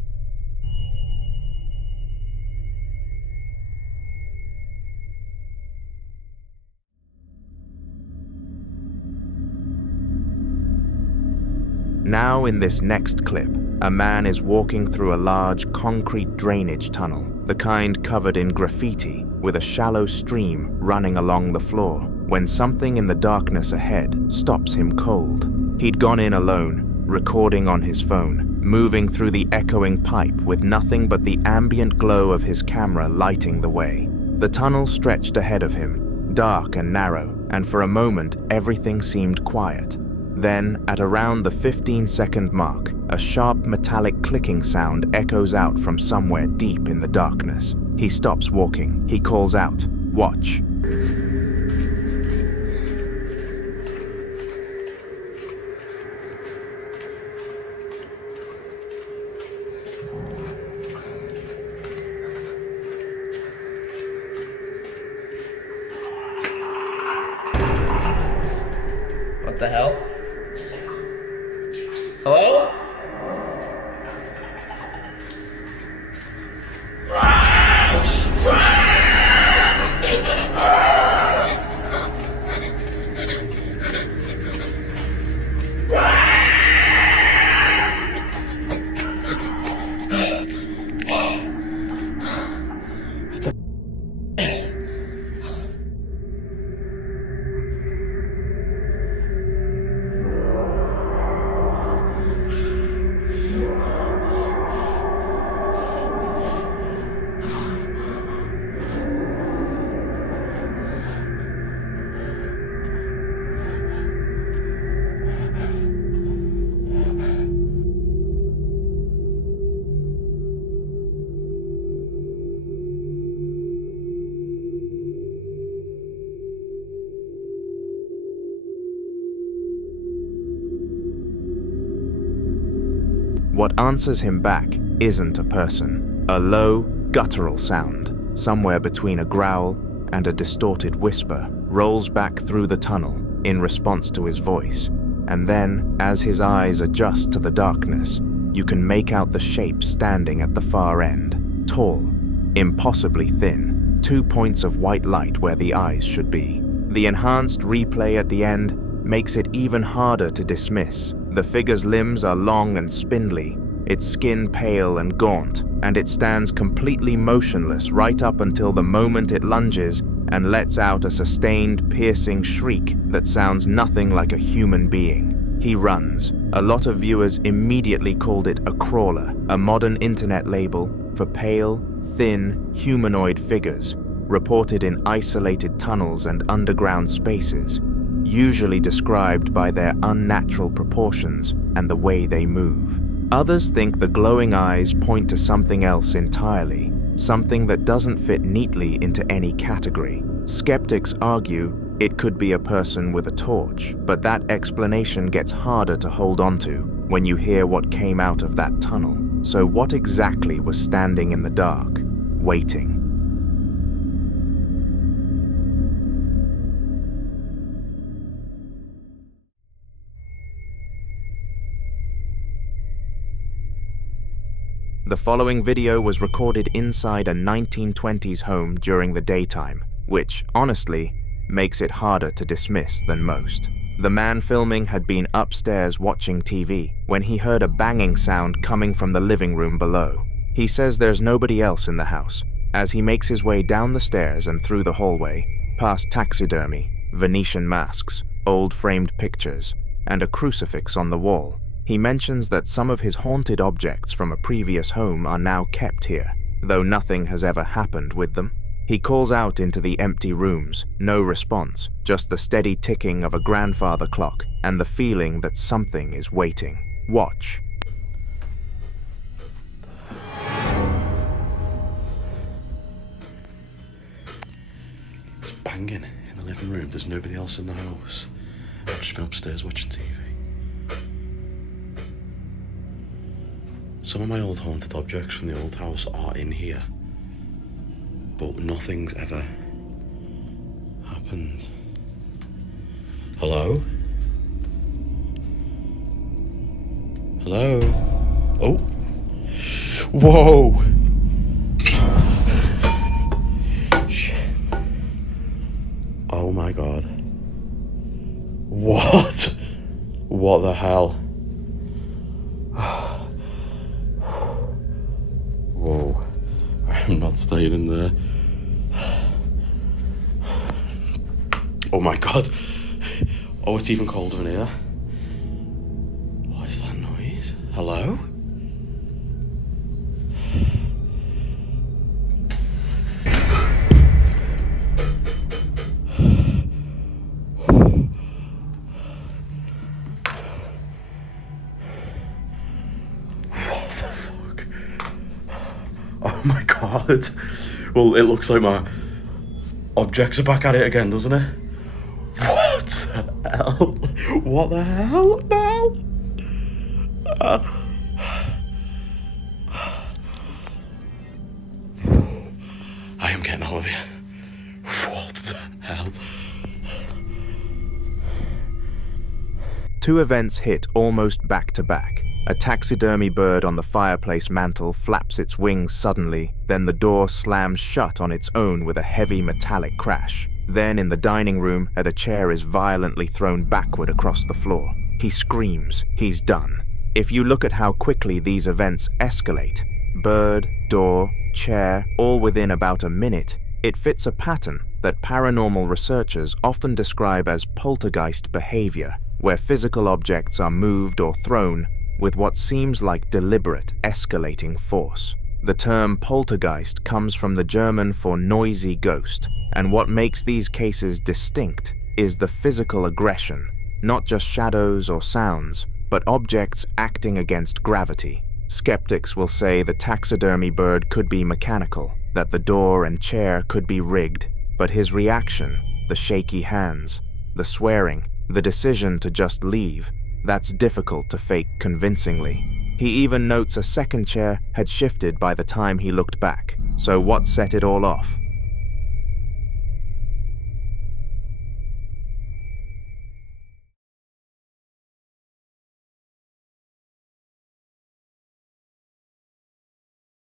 Now in this next clip, a man is walking through a large concrete drainage tunnel, the kind covered in graffiti, with a shallow stream running along the floor, when something in the darkness ahead stops him cold. He'd gone in alone, recording on his phone, moving through the echoing pipe with nothing but the ambient glow of his camera lighting the way. The tunnel stretched ahead of him, dark and narrow, and for a moment everything seemed quiet. Then, at around the 15-second mark, a sharp metallic clicking sound echoes out from somewhere deep in the darkness. He stops walking. He calls out, "Watch." What the hell? Hello? What answers him back isn't a person. A low, guttural sound, somewhere between a growl and a distorted whisper, rolls back through the tunnel in response to his voice. And then, as his eyes adjust to the darkness, you can make out the shape standing at the far end. Tall, impossibly thin, 2 points of white light where the eyes should be. The enhanced replay at the end makes it even harder to dismiss. The figure's limbs are long and spindly, its skin pale and gaunt, and it stands completely motionless right up until the moment it lunges and lets out a sustained, piercing shriek that sounds nothing like a human being. He runs. A lot of viewers immediately called it a crawler, a modern internet label for pale, thin, humanoid figures, reported in isolated tunnels and underground spaces, usually described by their unnatural proportions and the way they move. Others think the glowing eyes point to something else entirely, something that doesn't fit neatly into any category. Skeptics argue it could be a person with a torch, but that explanation gets harder to hold onto when you hear what came out of that tunnel. So what exactly was standing in the dark, waiting? The following video was recorded inside a 1920s home during the daytime, which, honestly, makes it harder to dismiss than most. The man filming had been upstairs watching TV when he heard a banging sound coming from the living room below. He says there's nobody else in the house. As he makes his way down the stairs and through the hallway, past taxidermy, Venetian masks, old framed pictures, and a crucifix on the wall, he mentions that some of his haunted objects from a previous home are now kept here, though nothing has ever happened with them. He calls out into the empty rooms, no response, just the steady ticking of a grandfather clock and the feeling that something is waiting. Watch. It's banging in the living room. There's nobody else in the house. I've just been upstairs watching TV. Some of my old haunted objects from the old house are in here, but nothing's ever happened. Hello? Hello? Oh! Whoa! Shit. Oh my god. What? What the hell? Whoa, I'm not staying in there. Oh my god. Oh, it's even colder in here. What is that noise? Hello? Oh my god. Well, it looks like my objects are back at it again, doesn't it? What the hell? What the hell now? I am getting out of here. What the hell? Two events hit almost back to back. A taxidermy bird on the fireplace mantel flaps its wings suddenly, then the door slams shut on its own with a heavy metallic crash. Then in the dining room, a chair is violently thrown backward across the floor. He screams. He's done. If you look at how quickly these events escalate, bird, door, chair, all within about a minute, it fits a pattern that paranormal researchers often describe as poltergeist behavior, where physical objects are moved or thrown with what seems like deliberate, escalating force. The term poltergeist comes from the German for noisy ghost, and what makes these cases distinct is the physical aggression, not just shadows or sounds, but objects acting against gravity. Skeptics will say the taxidermy bird could be mechanical, that the door and chair could be rigged, but his reaction, the shaky hands, the swearing, the decision to just leave, that's difficult to fake convincingly. He even notes a second chair had shifted by the time he looked back. So what set it all off?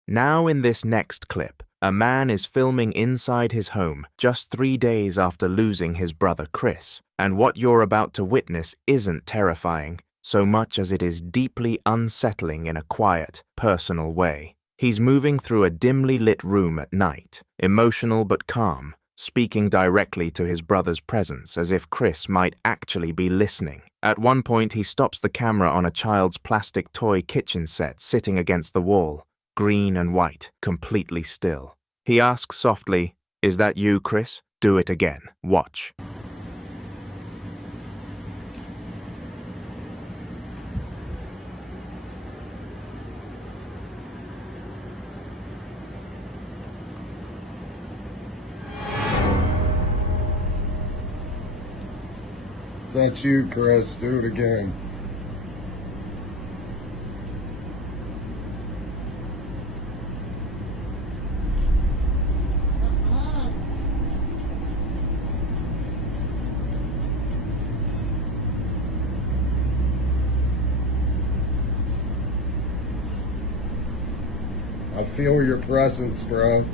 Now in this next clip, a man is filming inside his home just 3 days after losing his brother Chris. And what you're about to witness isn't terrifying, so much as it is deeply unsettling in a quiet, personal way. He's moving through a dimly lit room at night, emotional but calm, speaking directly to his brother's presence as if Chris might actually be listening. At one point, he stops the camera on a child's plastic toy kitchen set sitting against the wall, green and white, completely still. He asks softly, "Is that you, Chris? Do it again. Watch." That's you, Chris. Do it again. I feel your presence, bro.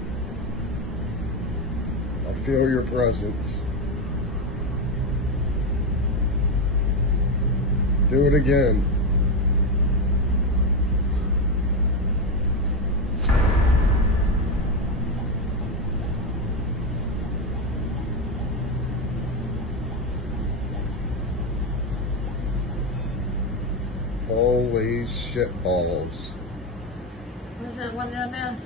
I feel your presence. Do it again. Holy shitballs. What did I miss?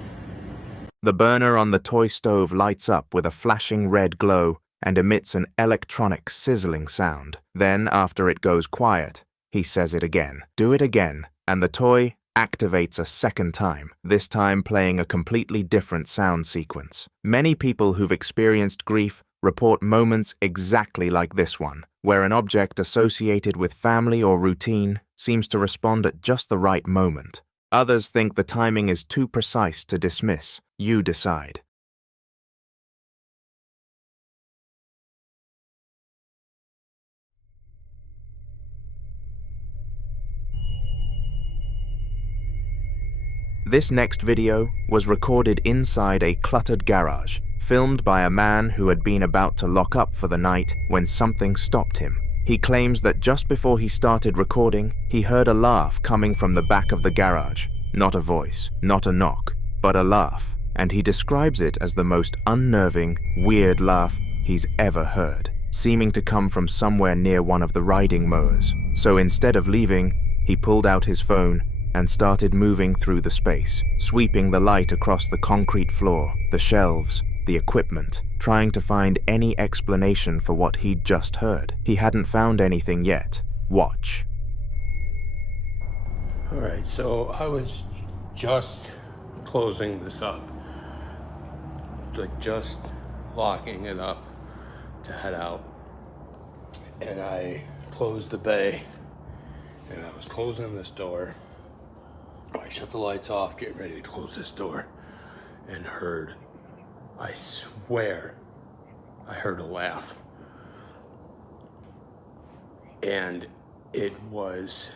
The burner on the toy stove lights up with a flashing red glow and emits an electronic sizzling sound. Then, after it goes quiet, he says it again. Do it again, and the toy activates a second time, this time playing a completely different sound sequence. Many people who've experienced grief report moments exactly like this one, where an object associated with family or routine seems to respond at just the right moment. Others think the timing is too precise to dismiss. You decide. This next video was recorded inside a cluttered garage, filmed by a man who had been about to lock up for the night when something stopped him. He claims that just before he started recording, he heard a laugh coming from the back of the garage. Not a voice, not a knock, but a laugh. And he describes it as the most unnerving, weird laugh he's ever heard, seeming to come from somewhere near one of the riding mowers. So instead of leaving, he pulled out his phone and started moving through the space, sweeping the light across the concrete floor, the shelves, the equipment, trying to find any explanation for what he'd just heard. He hadn't found anything yet. Watch. Alright, so I was just closing this up. Like just locking it up to head out. And I closed the bay and I was closing this door. I shut the lights off, getting ready to close this door, and heard, I swear, I heard a laugh. And it was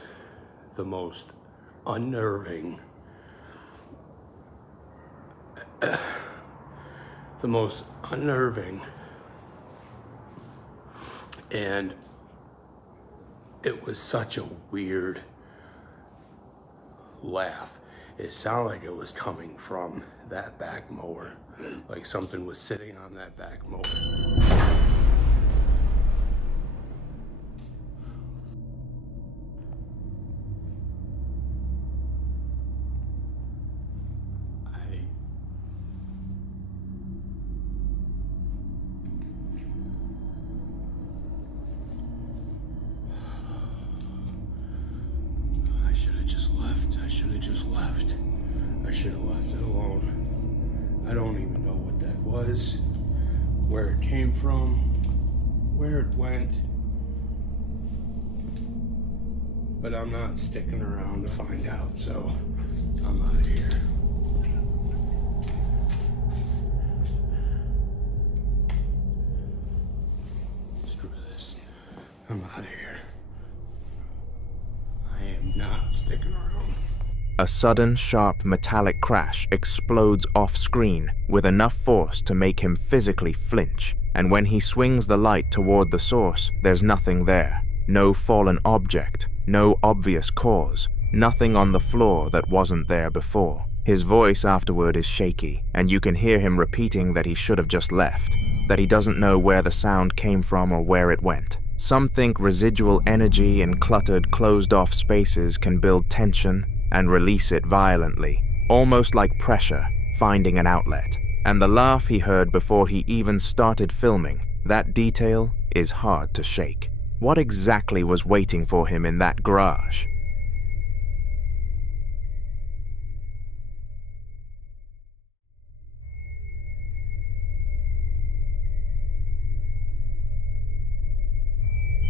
the most unnerving, and it was such a weird laugh. It sounded like it was coming from that back mower, like something was sitting on that back mower. I should have left it alone. I don't even know what that was, where it came from, where it went. but I'm not sticking around to find out, so I'm out of here. Screw this. I'm out of here. I am not sticking around. A sudden, sharp metallic crash explodes off-screen with enough force to make him physically flinch, and when he swings the light toward the source, there's nothing there. No fallen object, no obvious cause, nothing on the floor that wasn't there before. His voice afterward is shaky, and you can hear him repeating that he should have just left, that he doesn't know where the sound came from or where it went. Some think residual energy in cluttered, closed-off spaces can build tension and release it violently, almost like pressure finding an outlet. And the laugh he heard before he even started filming, that detail is hard to shake. What exactly was waiting for him in that garage?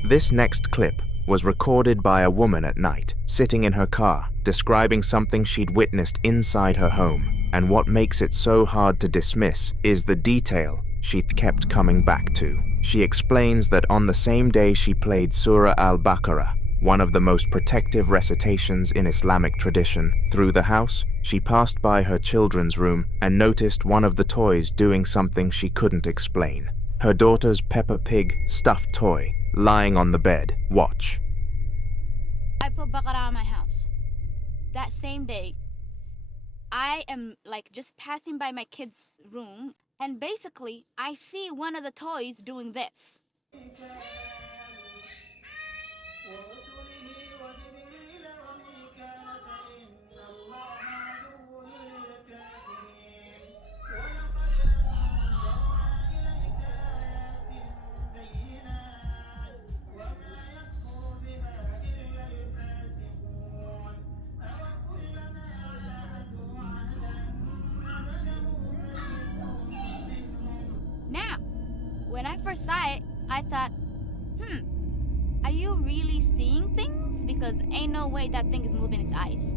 This next clip was recorded by a woman at night, sitting in her car, describing something she'd witnessed inside her home. And what makes it so hard to dismiss is the detail she kept coming back to. She explains that on the same day she played Surah al-Baqarah, one of the most protective recitations in Islamic tradition, through the house, she passed by her children's room and noticed one of the toys doing something she couldn't explain. Her daughter's Peppa Pig stuffed toy lying on the bed. Watch. I put Baqarah in my house. That same day, I am like just passing by my kid's room, and basically I see one of the toys doing this. Now, when I first saw it, I thought, are you really seeing things? Because ain't no way that thing is moving its eyes.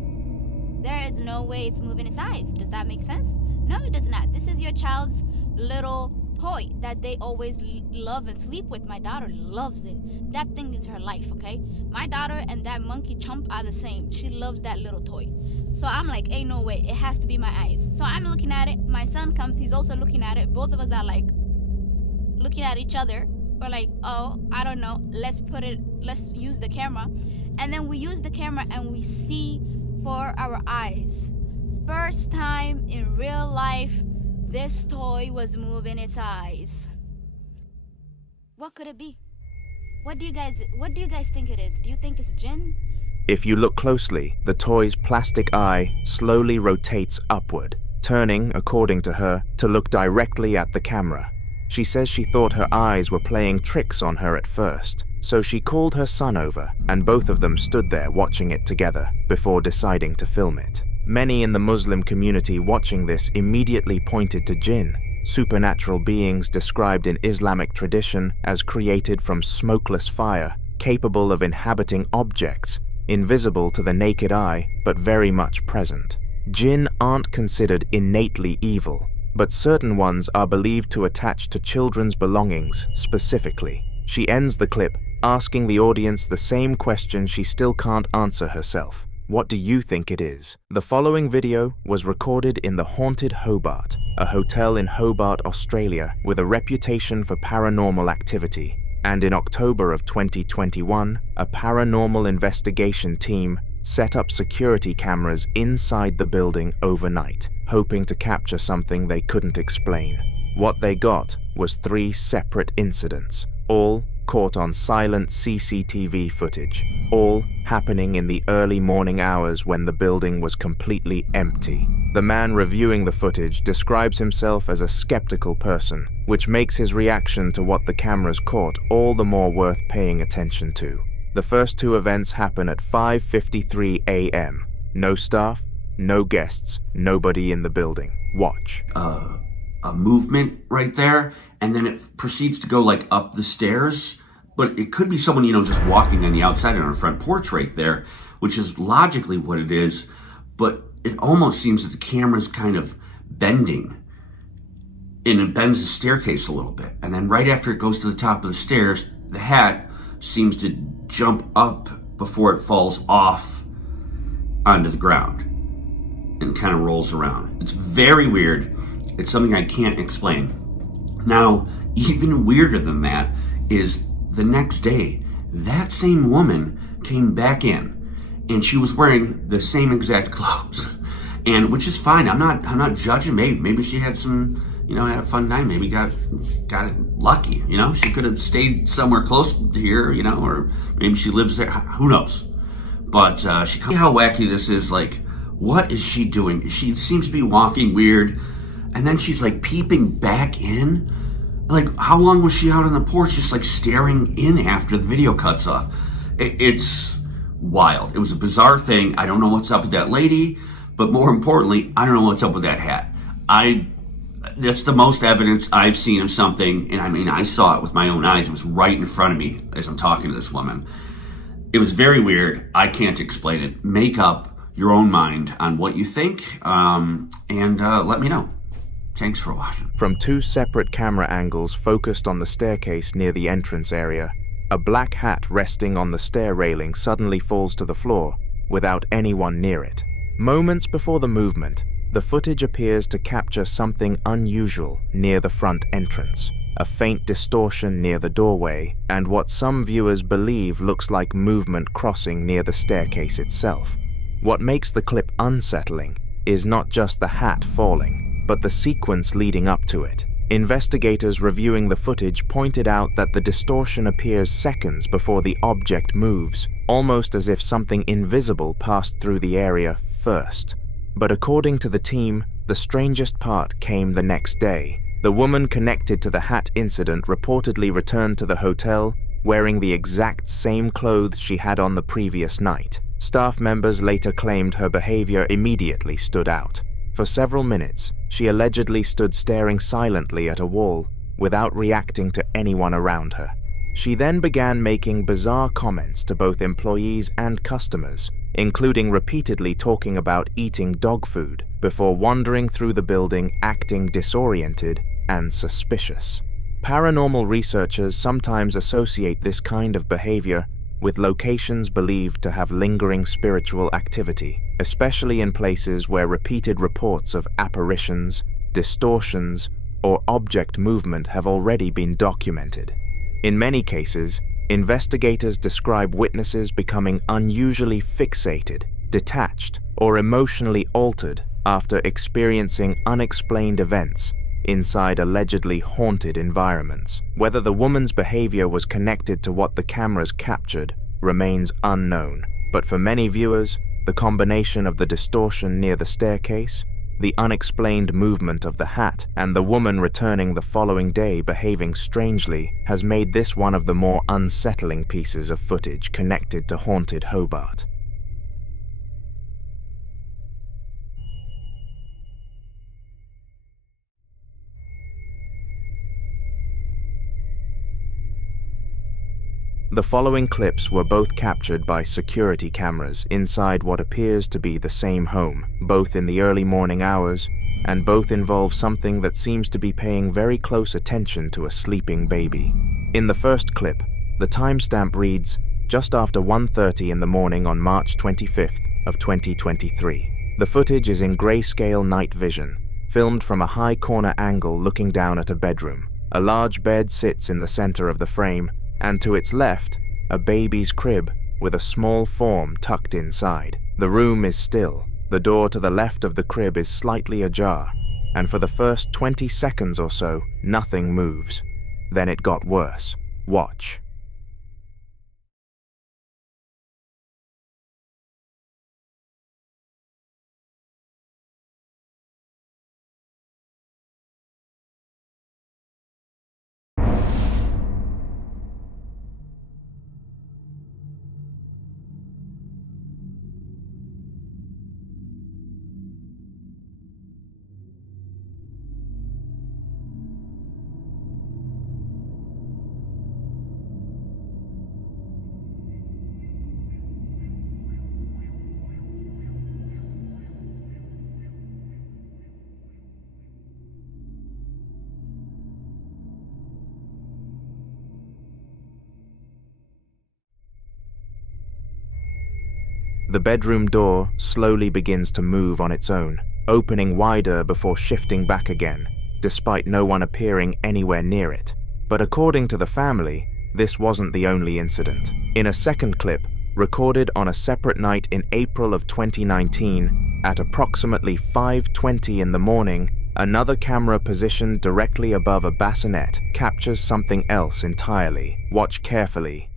There is no way it's moving its eyes. Does that make sense? No, it does not. This is your child's little toy that they always love and sleep with. My daughter loves it. That thing is her life, okay? My daughter and that monkey chump are the same. She loves that little toy. So I'm like, ain't no way. It has to be my eyes. So I'm looking at it. My son comes. He's also looking at it. Both of us are like looking at each other. We're like, oh, I don't know. Let's use the camera. And then we use the camera and we see for our eyes. First time in real life, this toy was moving its eyes. What could it be? What do you guys think it is? Do you think it's jinn? If you look closely, the toy's plastic eye slowly rotates upward, turning, according to her, to look directly at the camera. She says she thought her eyes were playing tricks on her at first, so she called her son over, and both of them stood there watching it together before deciding to film it. Many in the Muslim community watching this immediately pointed to jinn, supernatural beings described in Islamic tradition as created from smokeless fire, capable of inhabiting objects, invisible to the naked eye, but very much present. Jinn aren't considered innately evil, but certain ones are believed to attach to children's belongings specifically. She ends the clip asking the audience the same question she still can't answer herself. What do you think it is? The following video was recorded in the Haunted Hobart, a hotel in Hobart, Australia, with a reputation for paranormal activity. And in October of 2021, a paranormal investigation team set up security cameras inside the building overnight, hoping to capture something they couldn't explain. What they got was 3 separate incidents, all caught on silent CCTV footage, all happening in the early morning hours when the building was completely empty. The man reviewing the footage describes himself as a skeptical person, which makes his reaction to what the cameras caught all the more worth paying attention to. The first 2 events happen at 5:53 a.m. No staff, no guests, nobody in the building. Watch. A movement right there, and then it proceeds to go like up the stairs, but it could be someone, just walking on the outside on our front porch right there, which is logically what it is, but it almost seems that the camera's kind of bending, and it bends the staircase a little bit. And then right after it goes to the top of the stairs, the hat seems to jump up before it falls off onto the ground and kind of rolls around. It's very weird. It's something I can't explain. Now, even weirder than that is the next day, that same woman came back in, and she was wearing the same exact clothes, and which is fine. I'm not judging. Maybe she had some, had a fun night. Maybe got it lucky. She could have stayed somewhere close to here, or maybe she lives there. Who knows? But she, how wacky this is. Like, what is she doing? She seems to be walking weird, and then she's like peeping back in. Like, how long was she out on the porch just like staring in after the video cuts off? It's wild. It was a bizarre thing. I don't know what's up with that lady, but more importantly, I don't know what's up with that hat. That's the most evidence I've seen of something, and I saw it with my own eyes. It was right in front of me as I'm talking to this woman. It was very weird. I can't explain it. Make up your own mind on what you think, and let me know. Thanks for watching. From 2 separate camera angles focused on the staircase near the entrance area, a black hat resting on the stair railing suddenly falls to the floor without anyone near it. Moments before the movement, the footage appears to capture something unusual near the front entrance, a faint distortion near the doorway, and what some viewers believe looks like movement crossing near the staircase itself. What makes the clip unsettling is not just the hat falling, but the sequence leading up to it. Investigators reviewing the footage pointed out that the distortion appears seconds before the object moves, almost as if something invisible passed through the area first. But according to the team, the strangest part came the next day. The woman connected to the hat incident reportedly returned to the hotel wearing the exact same clothes she had on the previous night. Staff members later claimed her behavior immediately stood out. For several minutes, she allegedly stood staring silently at a wall without reacting to anyone around her. She then began making bizarre comments to both employees and customers, including repeatedly talking about eating dog food, before wandering through the building acting disoriented and suspicious. Paranormal researchers sometimes associate this kind of behavior with locations believed to have lingering spiritual activity, especially in places where repeated reports of apparitions, distortions, or object movement have already been documented. In many cases, investigators describe witnesses becoming unusually fixated, detached, or emotionally altered after experiencing unexplained events inside allegedly haunted environments. Whether the woman's behavior was connected to what the cameras captured remains unknown, but for many viewers, the combination of the distortion near the staircase, the unexplained movement of the hat, and the woman returning the following day behaving strangely has made this one of the more unsettling pieces of footage connected to haunted Hobart. The following clips were both captured by security cameras inside what appears to be the same home, both in the early morning hours, and both involve something that seems to be paying very close attention to a sleeping baby. In the first clip, the timestamp reads, just after 1:30 in the morning on March 25th of 2023. The footage is in grayscale night vision, filmed from a high corner angle looking down at a bedroom. A large bed sits in the center of the frame, and to its left, a baby's crib with a small form tucked inside. The room is still. The door to the left of the crib is slightly ajar, and for the first 20 seconds or so, nothing moves. Then it got worse. Watch. The bedroom door slowly begins to move on its own, opening wider before shifting back again, despite no one appearing anywhere near it. But according to the family, this wasn't the only incident. In a second clip, recorded on a separate night in April of 2019, at approximately 5:20 in the morning, another camera positioned directly above a bassinet captures something else entirely. Watch carefully.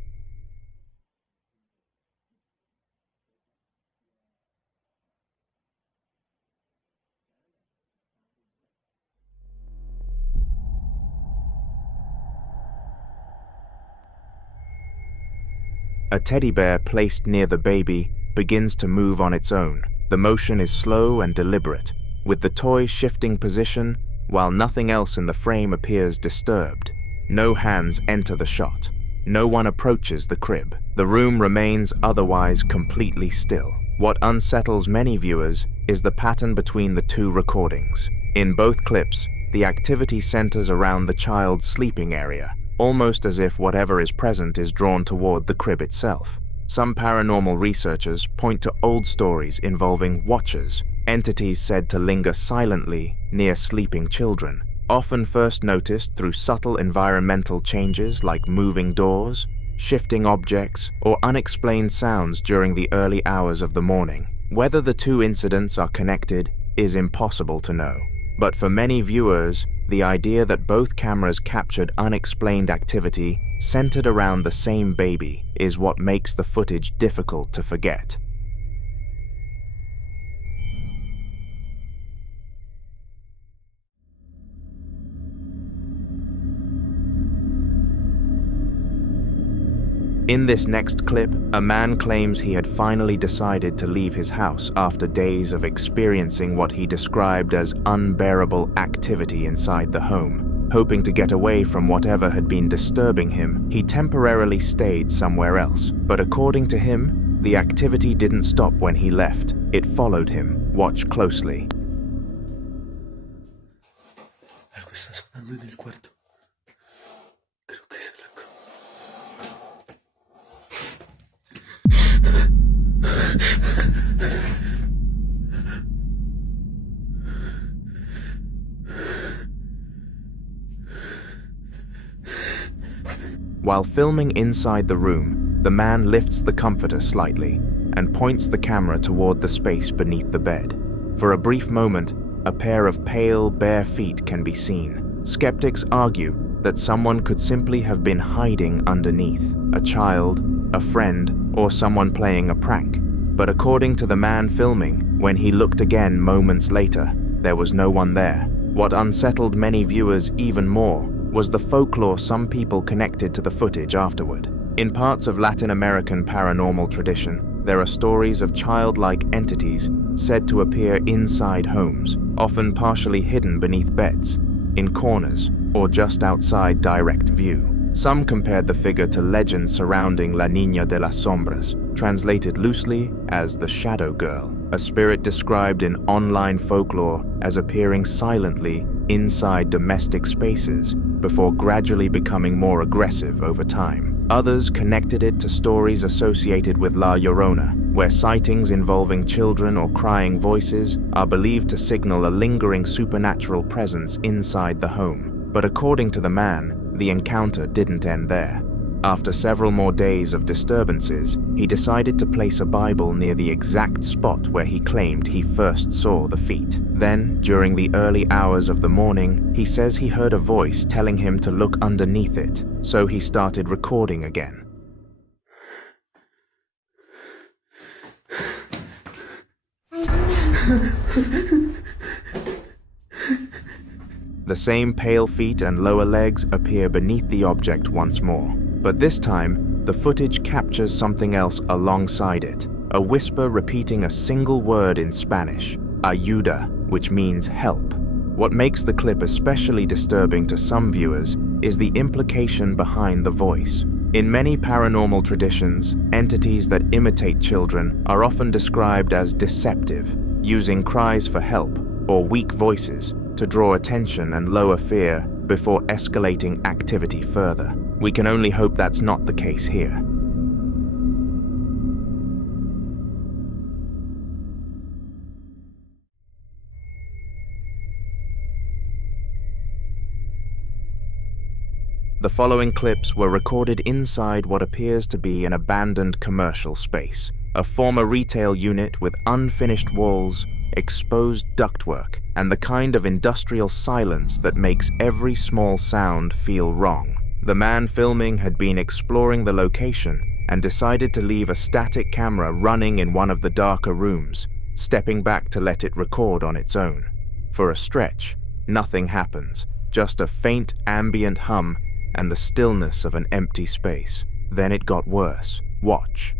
A teddy bear placed near the baby begins to move on its own. The motion is slow and deliberate, with the toy shifting position while nothing else in the frame appears disturbed. No hands enter the shot. No one approaches the crib. The room remains otherwise completely still. What unsettles many viewers is the pattern between the two recordings. In both clips, the activity centers around the child's sleeping area, almost as if whatever is present is drawn toward the crib itself. Some paranormal researchers point to old stories involving watchers, entities said to linger silently near sleeping children, often first noticed through subtle environmental changes like moving doors, shifting objects, or unexplained sounds during the early hours of the morning. Whether the two incidents are connected is impossible to know. But for many viewers, the idea that both cameras captured unexplained activity centered around the same baby is what makes the footage difficult to forget. In this next clip, a man claims he had finally decided to leave his house after days of experiencing what he described as unbearable activity inside the home. Hoping to get away from whatever had been disturbing him, he temporarily stayed somewhere else. But according to him, the activity didn't stop when he left. It followed him. Watch closely. Algo está sonando en el cuarto. Creo que es el eco. While filming inside the room, the man lifts the comforter slightly and points the camera toward the space beneath the bed. For a brief moment, a pair of pale, bare feet can be seen. Skeptics argue that someone could simply have been hiding underneath, a child, a friend, or someone playing a prank. But according to the man filming, when he looked again moments later, there was no one there. What unsettled many viewers even more was the folklore some people connected to the footage afterward. In parts of Latin American paranormal tradition, there are stories of childlike entities said to appear inside homes, often partially hidden beneath beds, in corners, or just outside direct view. Some compared the figure to legends surrounding La Niña de las Sombras, translated loosely as the Shadow Girl, a spirit described in online folklore as appearing silently inside domestic spaces before gradually becoming more aggressive over time. Others connected it to stories associated with La Llorona, where sightings involving children or crying voices are believed to signal a lingering supernatural presence inside the home. But according to the man, the encounter didn't end there. After several more days of disturbances, he decided to place a Bible near the exact spot where he claimed he first saw the feet. Then, during the early hours of the morning, he says he heard a voice telling him to look underneath it, so he started recording again. The same pale feet and lower legs appear beneath the object once more. But this time, the footage captures something else alongside it, a whisper repeating a single word in Spanish, ayuda, which means help. What makes the clip especially disturbing to some viewers is the implication behind the voice. In many paranormal traditions, entities that imitate children are often described as deceptive, using cries for help or weak voices to draw attention and lower fear before escalating activity further. We can only hope that's not the case here. The following clips were recorded inside what appears to be an abandoned commercial space, a former retail unit with unfinished walls, exposed ductwork, and the kind of industrial silence that makes every small sound feel wrong. The man filming had been exploring the location and decided to leave a static camera running in one of the darker rooms, stepping back to let it record on its own. For a stretch, nothing happens, just a faint ambient hum and the stillness of an empty space. Then it got worse. Watch.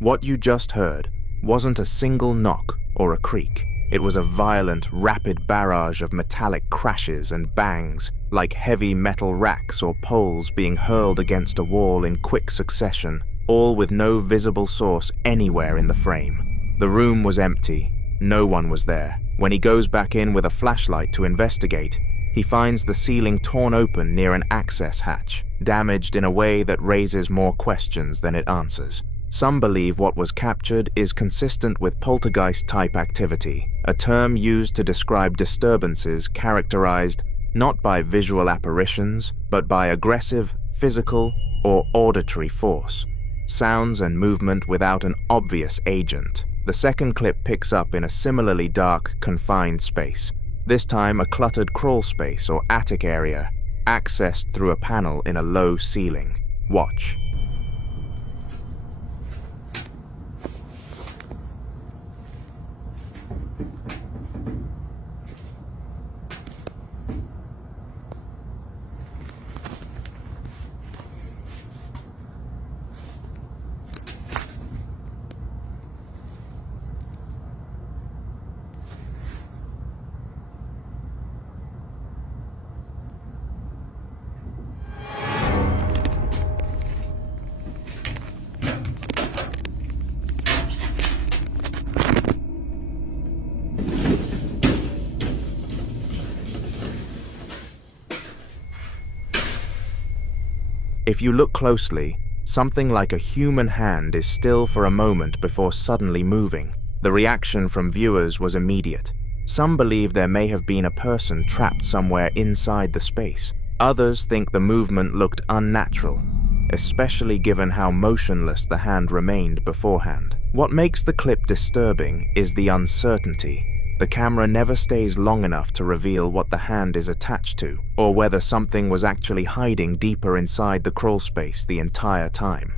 What you just heard wasn't a single knock or a creak. It was a violent, rapid barrage of metallic crashes and bangs, like heavy metal racks or poles being hurled against a wall in quick succession, all with no visible source anywhere in the frame. The room was empty. No one was there. When he goes back in with a flashlight to investigate, he finds the ceiling torn open near an access hatch, damaged in a way that raises more questions than it answers. Some believe what was captured is consistent with poltergeist-type activity, a term used to describe disturbances characterized not by visual apparitions, but by aggressive, physical, or auditory force. Sounds and movement without an obvious agent. The second clip picks up in a similarly dark, confined space, this time a cluttered crawl space or attic area, accessed through a panel in a low ceiling. Watch. If you look closely, something like a human hand is still for a moment before suddenly moving. The reaction from viewers was immediate. Some believe there may have been a person trapped somewhere inside the space. Others think the movement looked unnatural, especially given how motionless the hand remained beforehand. What makes the clip disturbing is the uncertainty. The camera never stays long enough to reveal what the hand is attached to, or whether something was actually hiding deeper inside the crawl space the entire time.